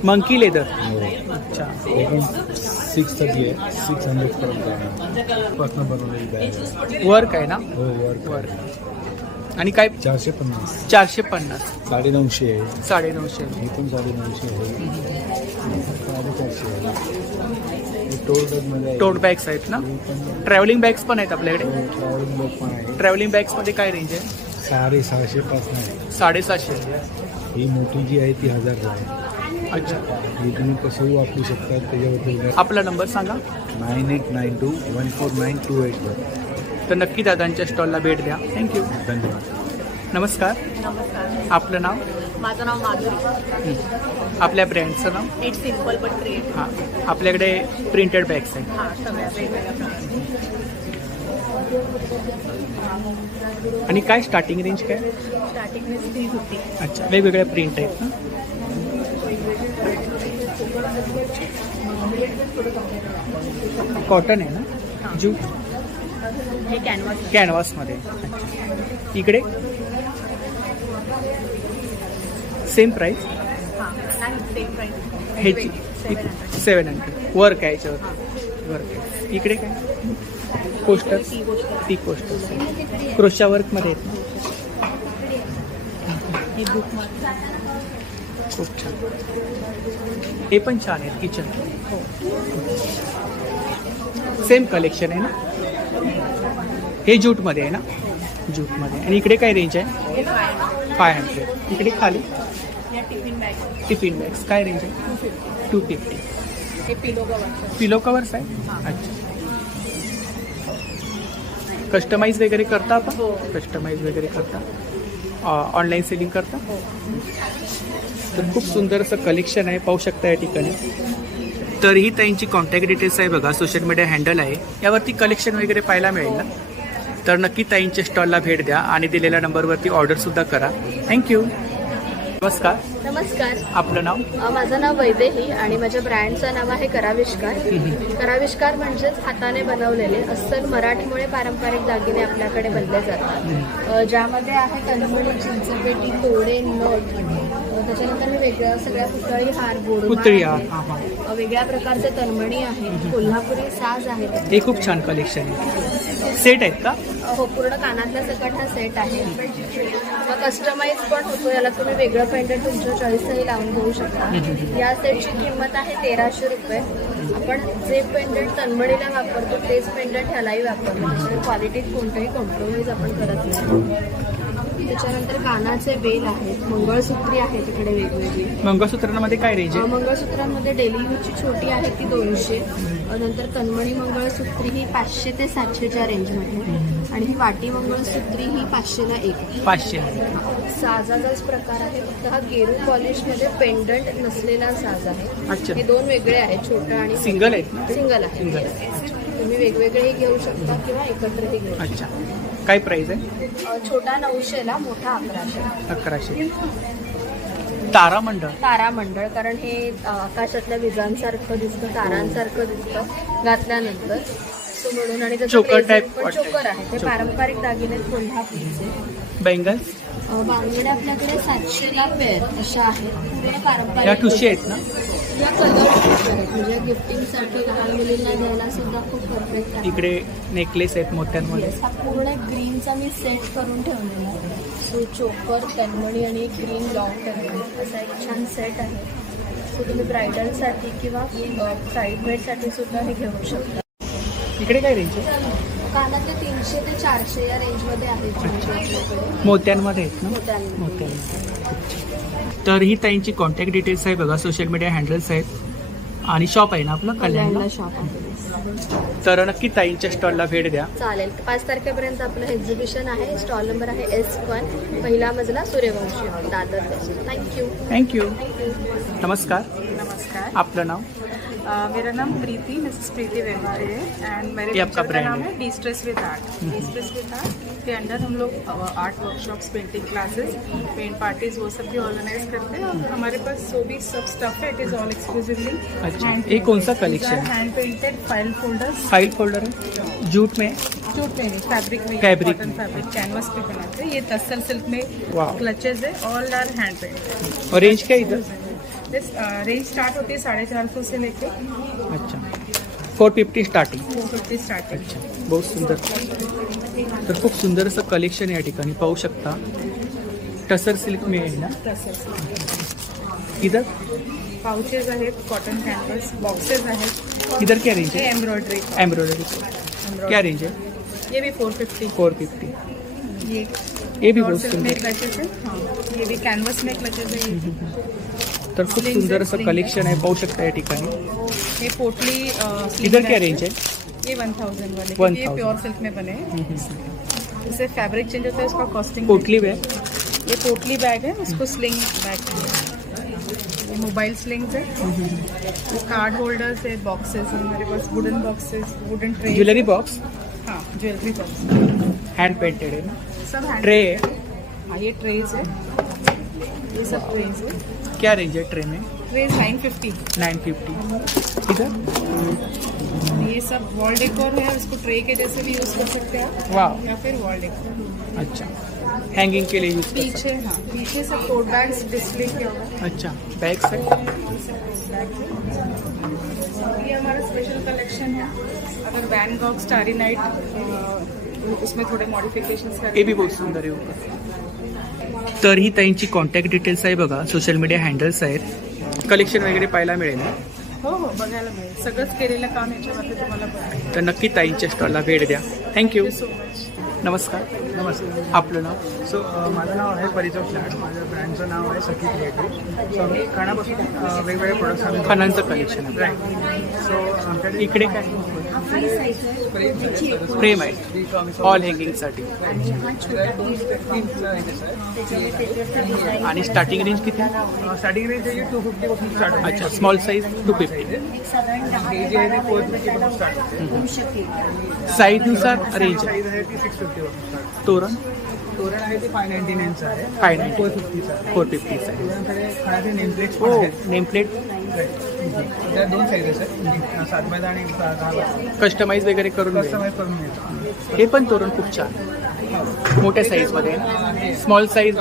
Monkey leather. अच्छा. 630 आहे. 600 पर्यंत आहे. पासून बनवलेली बॅग. वर्क आहे ना? हो, वर्क. आणि काय? 450. 450. 950 आहे. 950. हे पण 950 आहे. 450 आहे. टोट बॅग्स आहेत ना? ट्रॅव्हलिंग बॅग्स पण आहेत आपल्याकडे. ट्रॅव्हलिंग बॅग पण आहे. ट्रॅव्हलिंग बॅग्समध्ये काय रेंज आहे? 750 पासून आहे. 750. ही मोठी जी आहे ती 1000 आहे. अच्छा. ही तुम्ही कसंही वापरू शकता. त्याच्यावर आपला नंबर सांगा. 9892 149 तर नक्की दादांच्या स्टॉलला भेट द्या. थँक्यू. धन्यवाद. नमस्कार. नमस्कार, आपलं नाव? माझं नाव माधुरी. आपल्या ब्रँडचं नाव? It's simple but creative. हां, आपल्याकडे प्रिंटेड बॅग्स आहेत. हां, सगळ्या वेगवेगळ्या. आणि काय स्टार्टिंग रेंज काय? Starting range 350. अच्छा, वेगवेगळ्या प्रिंट आहेत ना? कॉटन आहे ना? जूट. हे कॅनव्हास. कॅनव्हासमध्ये. अच्छा. इकडे सेम प्राईस? हां, नाही, सेम प्राईस. ह्याची 700. वर्क आहे याच्यावर. वर्क आहे. इकडे काय? कोस्टर. ती कोस्टर. क्रोशा वर्कमध्ये आहेत ना? हे बुक. खूप छान. हे पण छान आहेत. किचन. सेम कलेक्शन आहे ना? हे ज्यूटमध्ये आहे ना? ज्यूटमध्ये. आणि इकडे काय रेंज आहे? 500. इकडे खाली या टिफिन बॅग. टिफिन बॅग्स काय रेंज आहे? 250. हे पिलो कवर. पिलो कवर्स आहे. अच्छा. कस्टमाइज वगैरे करता आपण? कस्टमाइज वगैरे करता. ऑनलाईन सेलिंग करता? तर खूप सुंदर असं कलेक्शन आहे. पाहू शकता या ठिकाणी. तर ही त्यांची कॉन्टॅक्ट डिटेल्स आहे बघा. सोशल मीडिया हँडल आहे. यावरती कलेक्शन वगैरे पाहायला मिळेल ना? तर नक्की ताईंच्या स्टॉलला भेट द्या आणि दिलेल्या नंबरवरती ऑर्डरसुद्धा करा. थँक्यू. नमस्कार. नमस्कार, आपलं नाव? माझं नाव वैदेही आणि माझ्या ब्रँडचं नाव आहे कराविष्कार. कराविष्कार म्हणजेच हाताने बनवलेले अस्सल मराठमोळे पारंपरिक दागिने आपल्याकडे बनले जातात, ज्यामध्ये आहे कलमणी, चिंचपेटी, तोडे, नथ, त्याच्यानंतर हे वेगळं सगळ्या पुतळी हार पुतळी गोडमाळ हार, आहे. वेगळ्या प्रकारचे तन्मणी आहेत, कोल्हापुरी साज आहेत. हे खूप छान कलेक्शन आहे. सेट आहेत का? हो, पूर्ण कानातला सकट हा सेट आहे. मग कस्टमाइज पण होतो. याला तुम्ही वेगळं पेंडंट तुमच्या चॉईसही लावून घेऊ शकता. या सेटची किंमत आहे 1300 रुपये. आपण जे पेंडंट तन्मणीला वापरतो तेच पेंडंट ह्यालाही वापरतो. त्याच्यामुळे क्वालिटीत कोणतंही कॉम्प्रोमाइज आपण करत नाही. त्याच्यानंतर कानाचे बेल आहेत, मंगळसूत्री आहेत तिकडे वेगवेगळी. मंगळसूत्रांमध्ये काय रेंज आहे? मंगळसूत्रांमध्ये डेली यूजची छोटी आहे ती 200. नंतर तन्मणी मंगळसूत्री ही 500 ते 700च्या रेंजमध्ये. आणि ही वाटी मंगळसूत्री ही 500ला एक. 500. साजाचाच प्रकार आहे, फक्त हा गेरू पॉलिशमध्ये पेंडंट नसलेला साज आहे. अच्छा. हे दोन वेगळे आहेत, छोटा आणि सिंगल आहेत ना? सिंगल आहे. तुम्ही वेगवेगळेही घेऊ शकता किंवा एकत्रही घेऊ शकता. अच्छा. काय प्राइस आहे? छोटा 900ला, मोठा 1100. 1100. तारामंडळ. तारामंडळ, कारण हे आकाशातल्या विजांसारखं दिसतं, तारांसारखं दिसतं घातल्यानंतर, सो म्हणून. आणि त्याचं चोकर present type पण वाटतंय. चोकर आहे. ते पारंपरिक दागिने आहेत कोल्हापूरचे. बेंगल्स. बांगड्या आपल्याकडे 700ला पेअर अशा आहेत. पूर्ण या पारंपरिक ठुशी आहेत ना? या कलर आहेत, म्हणजे गिफ्टिंगसाठी लहान मुलींना द्यायला सुद्धा खूप परफेक्ट आहे. इकडे नेकलेस आहेत मोत्यांमध्ये. हा पूर्ण ग्रीनचा मी सेट करून ठेवलेला आहे. सो चोकर, तन्मणी आणि ग्रीन लॉंग तन्मणी असा एक छान सेट आहे. सो तुम्ही ब्रायडलसाठी किंवा ब्राईडमेडसाठी सुद्धा हे घेऊ शकता. इकडे काय रेंज आहे? कानातले 300 ते 400 या रेंजमध्ये आहेत आपल्याकडे. मोत्यांमध्ये आहेत ना? मोत्यांमध्ये. मोत्यांमध्ये. तर ही ताईंची कॉन्टॅक्ट डिटेल्स आहे बघा, सोशल मीडिया हँडल्स आहेत आणि शॉप आहे ना आपलं कल्याणला. शॉप आहे. तर नक्की ताईंच्या स्टॉलला भेट द्या. चालेल. 5 तारखेपर्यंत आपलं एक्झिबिशन आहे. स्टॉल नंबर आहे S1, पहिला मजला, Suryavanshi hall, Dadar. Thank you. Thank you. नमस्कार. नमस्कार. आपलं नाव? मेरा नाम प्रीति, मिसेस प्रीति वेंगटे है एंड मेरे ये आपका वेंचर का brand नाम है? है destress with art. Destress with art के अंडर हम लोग art workshops, painting classes, paint parties वो सब भी ऑर्गेनाइज करते हैं. और हमारे पास जो भी सब स्टफ है इट इज ऑल एक्सक्लूसिवली अच्छा. ये कौन सा कलेक्शन है? Hand painted file folders. File folder है जूट में? जूट में नहीं, फैब्रिक में, Fabric कॉटन में. फैब्रिक, कैनवस पे बनाते हैं. ये टसल सिल्क में वाह. क्लचेज है, ऑल आर हैंड पेंटेड. और रेंज क्या है इधर? दिस रेंज स्टार्ट होती है 450 से लेके अच्छा. 450 स्टार्टिंग. 450 स्टार्टिंग. अच्छा. बहुत सुंदर. तर खूप सुंदर असं कलेक्शन या ठिकाणी पाहू शकता. टसर सिल्क में आहे ना? इधर पाउचेस आहेत, कॉटन कॅनव्हस, बॉक्सेस आहेत. इधर क्या रेंज हे है? एम्ब्रॉयडरी. एम्ब्रॉयडरी. क्या रेंज है? ये भी 450. 450. ये भी बहुत सिल्क सुंदर. में क्लचेस है. हाँ, ये भी कैनवस में क्लचेस है. तर खूप सुंदर असं कलेक्शन आहे पाहू शकता या ठिकाणी. ये पोटली इधर क्या रेंज है? ये 1000 वाले. 1000. ये प्योर सिल्क में बने हैं. इससे फैब्रिक चेंज होता है, उसका कॉस्टिंग. पोटली बैग. ये पोटली बैग है, इसको स्लिंग बैग है. ये मोबाइल स्लिंग्स है. ये कार्ड होल्डर्स है, बॉक्सेस है हमारे pass, wooden boxes, wooden tray. Jewellery box. हाँ, ज्वेलरी बॉक्स हैंड पेंटेड है ना? सब हैंड. ट्रे है. हाँ, ये ट्रेज है. ये सब ट्रेज है. क्या रेंज है ट्रे में? ट्रेज 950. 950. इधर ये सब वॉल डेकोर है, उसको ट्रे के जैसे भी यूज कर सकते हैं आप, वाह. या फिर वॉल डेकोर. अच्छा. हैंगिंग के लिए यूज कर पीछे, सकते हाँ, पीछे सब टोट बैग्स डिस्प्ले किया हुआ है. हैं. अच्छा. बैग्स है. ये हमारा स्पेशल कलेक्शन है. अगर वैन गॉग स्टारी नाइट उसमें थोड़े मॉडिफिकेशंस हे बी बहुत सुंदर आहे बघा. तर ही ताईंची कॉन्टॅक्ट डिटेल्स आहे बघा, सोशल मीडिया हँडल्स आहेत. कलेक्शन वगैरे पाहायला मिळेल ना? हो हो, बघायला मिळेल. सगळंच केलेलं काम याच्यामध्ये तुम्हाला बघायला. तर नक्की ताईंच्या स्टॉलला भेट द्या. थँक्यू. So much. नमस्कार. नमस्कार. आपलं नाव? सो माझं नाव आहे परिचय फ्लॅट. माझ्या ब्रँडचं नाव आहे सखी क्रिएटिव्ह. सो आम्ही खाण्यापासून वेगवेगळे प्रोडक्ट्स आम्ही खानांचं कलेक्शन आहे. राईट. सो आमच्याकडे इकडे काय फ्रेम आहे ऑल हँगिंगसाठी. आणि स्टार्टिंग रेंज किती? स्टार्टिंग रेंज आहे 250 पासून स्टार्ट होते. अच्छा. Small size 250. हे जे आहे ते 450 पासून स्टार्ट होते. साईजनुसार रेंज साईज आहे ती 650 पासून स्टार्ट. तोरण तोरण आहे ते 599चं आहे. 590. 450चं आहे. 450 आहे. त्याच्यानंतर खाण्याचे नेमप्लेट्स हो. पण आहेत. नेमप्लेट त्या 2 साईजेस आहेत, 7 बाय 10 आणि 10 बाय कस्टमाइज वगैरे करून मिळेल. कस्टमाइज करून मिळतं. हे पण तोरण खूप छान मोठ्या साईजमध्ये, स्मॉल साईज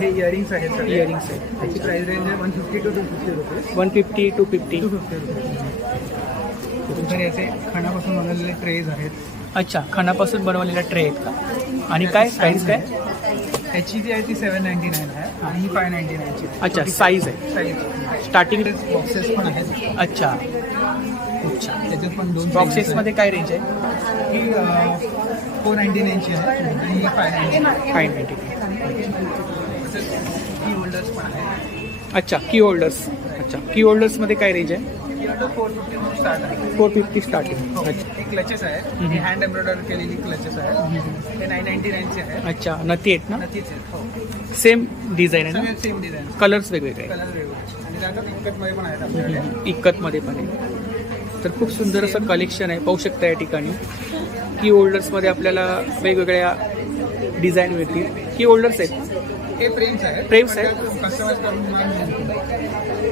हे इयरिंग्स आहेत सगळे. इयरिंग्स आहेत. त्याची प्राइस रेंज आहे 150 to 250 रुपीज. 150 to 50. 250 रुपीज. तर याचे खणापासून बनवलेले ट्रेज आहेत. अच्छा, खणापासून बनवलेला ट्रे आहेत का? आणि काय प्राईस काय? त्याची जी आहे ती 799 आहे आणि ही 599 ची. अच्छा, साईज आहे. Size starting. बॉक्सेस पण आहेत. अच्छा, खूप छान. त्याच्यात पण 2 बॉक्सेसमध्ये काय रेंज आहे? ही 499 ची आहे आणि ही 599. 590. की होल्डर्स पण आहेत. अच्छा, की होल्डर्स. अच्छा, की होल्डर्समध्ये काय रेंज आहे? 450 स्टार्ट आहे. 450 स्टार्टिंग. अच्छा. हे क्लचेस आहेत. ही हँड एम्ब्रॉयडर केलेली क्लचेस आहेत. हे 999 चे आहेत. अच्छा, नथी आहेत ना? नथीच आहेत. हो, सेम डिझाईन आहे ना? सगळे सेम डिझाईन, कलर्स वेगवेगळे कलर वेगळे आणि त्यात इकतमध्ये पण आहेत आपल्याकडे. इक्कतमध्ये पण आहे. तर खूप सुंदर असं कलेक्शन आहे, पाहू शकता या ठिकाणी. की होल्डर्समध्ये आपल्याला वेगवेगळ्या डिझाईन मिळतील. की होल्डर्स आहेत, हे फ्रेम्स आहेत. फ्रेम्स आहेत. कस्टमाइज करून तुम्हाला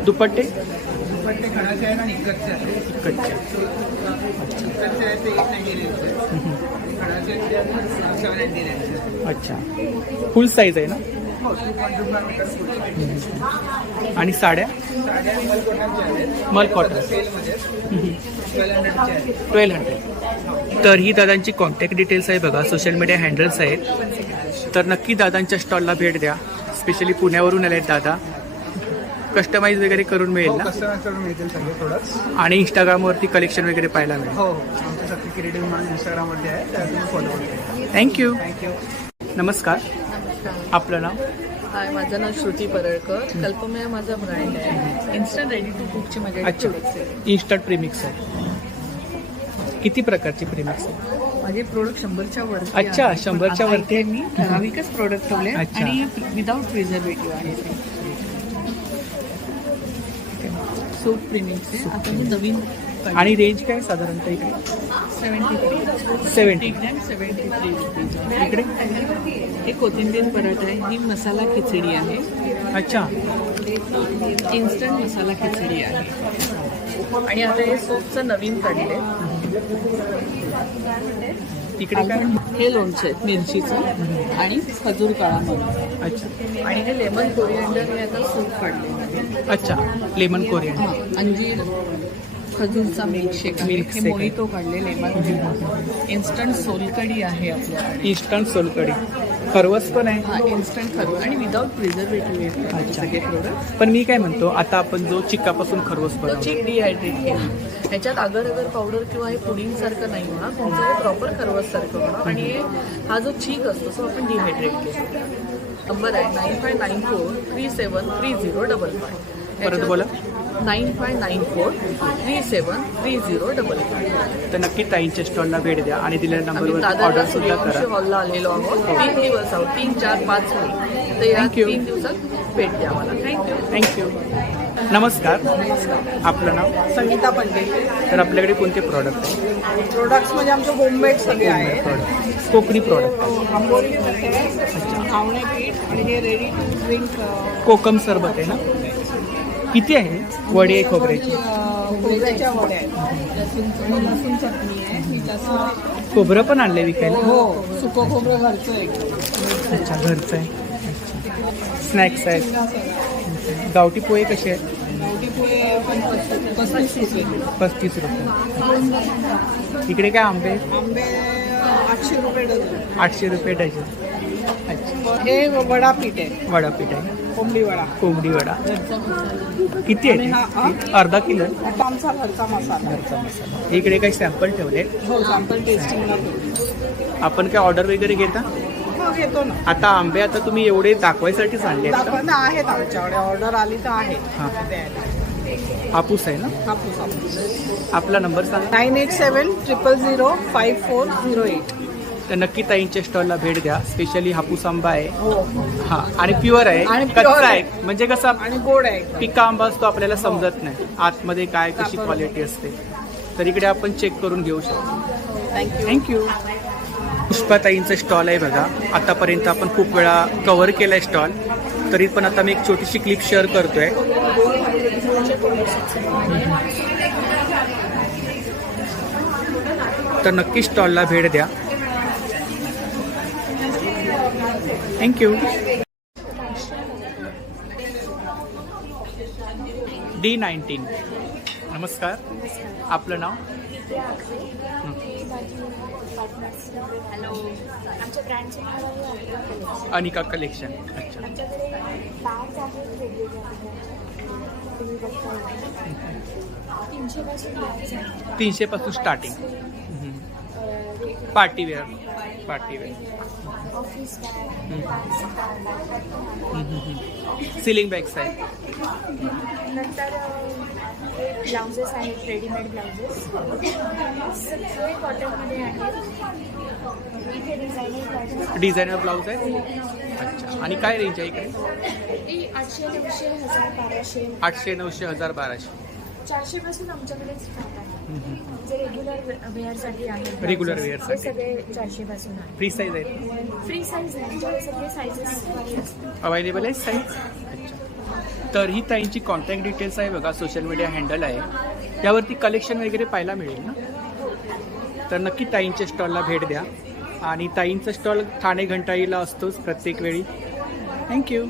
दुपट्टे. दुपट्टे खणाचे आहेत आणि इकतचे आहेत. इक्कतचे. इकतचे आहेत ते 899 आहेत. खणाचे आहेत ते 799 आहेत. अच्छा, फुल साईज आहे ना? हो, 2.25 मीटर फुल. आणि साड्या? साड्या मलकोटांच्या आहेत. मल कॉटन. सेलमध्ये 1200 चे आहेत. 1200. तर ही दादांची कॉन्टॅक्ट डिटेल्स आहे बघा, सोशल मीडिया हँडल्स आहेत. तर नक्की दादांच्या स्टॉलला भेट द्या. स्पेशली पुण्यावरून आले आहेत दादा. कस्टमाइज वगैरे करून मिळेल ना? कस्टमाइज करून मिळतील सगळे प्रोडक्ट्स. आणि इंस्टाग्रामवरती कलेक्शन वगैरे पाहायला मिळेल. हो, आमच्या सखी क्रिएटिव्ह म्हणून इंस्टाग्रामवरती आहे, त्या तुम्ही फॉलो करा. थँक्यू. थँक्यू. नमस्कार, आपलं नाव? हाय, माझं नाव श्रुती परळकर. कल्पमया माझा ब्रँड आहे. इन्स्टंट रेडी टू कुकचे माझे अच्छा, प्रोडक्ट्स आहेत. इन्स्टंट प्रीमिक्स आहे. किती प्रकारचे प्रीमिक्स आहे? माझे प्रोडक्ट 100च्या वरती अच्छा, आहेत. 100च्या आता वरती. इथे मी ठराविकच प्रोडक्ट ठेवले अच्छा. आणि विदाउट प्रिझर्वेटिव्ह आहे ते. सूप प्रीमिक्स आहे. आता मी नवीन आणि रेंज काय साधारणतः इकडे? 73 70. Gram 73 rupees. इकडे? हे कोथिंबीर पराठा आहे. ही मसाला खिचडी आहे. अच्छा, इन्स्टंट मसाला खिचडी आहे. आणि आता हे सूपचं नवीन काढले. इकडे काय? हे लोणचं आहे मिरचीचं आणि खजूर काळामध्ये. अच्छा. आणि हे लेमन कोरिअंडर हे आता सूप काढले. अच्छा, लेमन कोरियन. अंजीर खजूरचा मिल्कशेक आहे. मिल्कशेक हे आहे. मोहितो काढले लेमन. इन्स्टंट सोलकढी आहे आपल्याकडे. इन्स्टंट सोलकढी. खरवस पण आहे. हा, इन्स्टंट खरवस आणि विदाउट प्रिझर्वेटिव्ह आहे अच्छा. सगळे प्रोडक्ट. पण मी काय म्हणतो, आता आपण जो चिक्कापासून खरवस तो बनवतो, चीक डिहायड्रेट केली. ह्याच्यात अगर अगर पावडर किंवा हे पुडिंग सारखं नाही होणार. तुमचं हे प्रॉपर खरवस सारखं होणार. आणि हा जो चीक असतो तो आपण डिहायड्रेट केला. नंबर आहे 9594373055. परत बोला. 9594373055. तर नक्की ताईंच्या स्टॉलला भेट द्या आणि दिलेल्या आम्ही नंबरवर दादरला ऑर्डर सुद्धा सूर्यवंशी करा. हॉलला आलेलो आहोत. 3 दिवस आहोत, 3, 4, 5 मे. तर या Thank you. 3 दिवसात भेट द्या मला. थँक्यू. थँक्यू. नमस्कार, आपलं नाव? संगीता पंडे. तर आपल्याकडे कोणते प्रॉडक्ट आहे? प्रोडक्ट्स म्हणजे आमचे होममेड सगळे आहेत. Product Konkani product. आंबोली घावणे पीठ आणि हे रेडी टू ड्रिंक कोकम सरबत आहे ना? किती आहे वडी आहे खोबऱ्याची? खोबऱ्याच्या वड्या आहेत. लसूण चटणी आहे. ही लसूण खोबरं पण आणलं विकायला? हो, सुकं खोबरं घरचं आहे. अच्छा, घरचं आहे. स्नॅक्स आहेत. गावठी पोहे कसे आहेत? गावठी पोहे 35 रुपये. 35 रुपये. इकडे काय आंबे? आंबे 800 रुपये डझन. 800 रुपये डझन. अच्छा, हे वडापीठ आहे. वडापीठ आहे. कोंबडी वडा. कोंबडी वडा किती आणि हा आहे? अर्धा किलो आहे. आता आमचा घरचा मसाला. घरचा मसाला. इकडे काही सॅम्पल ठेवले? हो, सॅम्पल टेस्टिंगला घेतो. आपण काय ऑर्डर वगैरे घेता? हो, घेतो ना. आता आंबे आता तुम्ही एवढे दाखवायसाठीच आणले आहेत का? दाखवा आहेत आमच्याकडे. ऑर्डर आली तर आहे हां. द्यायला. हापूस आहे ना? हापूस. आपला नंबर सांगा. 9870005408. तर नक्की ताईंच्या स्टॉलला भेट द्या. स्पेशली हापूस आंबा आहे. हो, हा, आणि प्युअर आहे. आणि कच्चा pure आहे. आहे. म्हणजे कसं आणि गोड आहे. पिका आंबा असतो आपल्याला समजत नाही आतमध्ये काय कशी क्वालिटी असते. तर इकडे आपण चेक करून घेऊ शकतो. थँक्यू. पुष्पाताईंचा स्टॉल आहे बघा. आतापर्यंत आपण खूप वेळा कव्हर केलाय स्टॉल. तरी पण आता मी एक छोटीशी क्लिप शेअर करतोय. तर नक्की स्टॉलला भेट द्या. थँक्यू. D19. नमस्कार, आपलं नाव? हॅलो, आमच्या ब्रँडचे नाव आहे अनिका कलेक्शन. अच्छा. आमच्याकडे बॅग्स आहेत वेगवेगळ्या. तुम्ही बघता 300 पासून बॅग्स आहेत. 300 पासून starting. Partywear. Office bag, sling bags आहेत. नंतर ब्लाउजेस आहेत, रेडीमेड ब्लाउजेस सगळे कॉटनमध्ये आहेत. इथे डिझायनर ब्लाऊज आहेत. अच्छा. आणि काय रेंज आहे इकडे? 800, 900, 1000, 1200. 800, 900, 1000, 1200. 400 पासून आमच्याकडे स्टार्ट आहे. जे रेग्युलर वेअरसाठी आहे, रेग्युलर ते वेअरसाठी सगळे 400 पासून आहे. फ्री साईज आहेत. फ्री साईज आहे आमच्याकडे, सगळे साईजेस अवेलेबल आहे साईज. अच्छा. तर ही ताईंची कॉन्टॅक्ट डिटेल्स आहे बघा, सोशल मीडिया हँडल आहे, त्यावरती कलेक्शन वगैरे पाहायला मिळेल ना. तर नक्की ताईंच्या स्टॉलला भेट द्या. आणि ताईंचा स्टॉल ठाणे घंटाईला असतोच प्रत्येक वेळी. थँक्यू.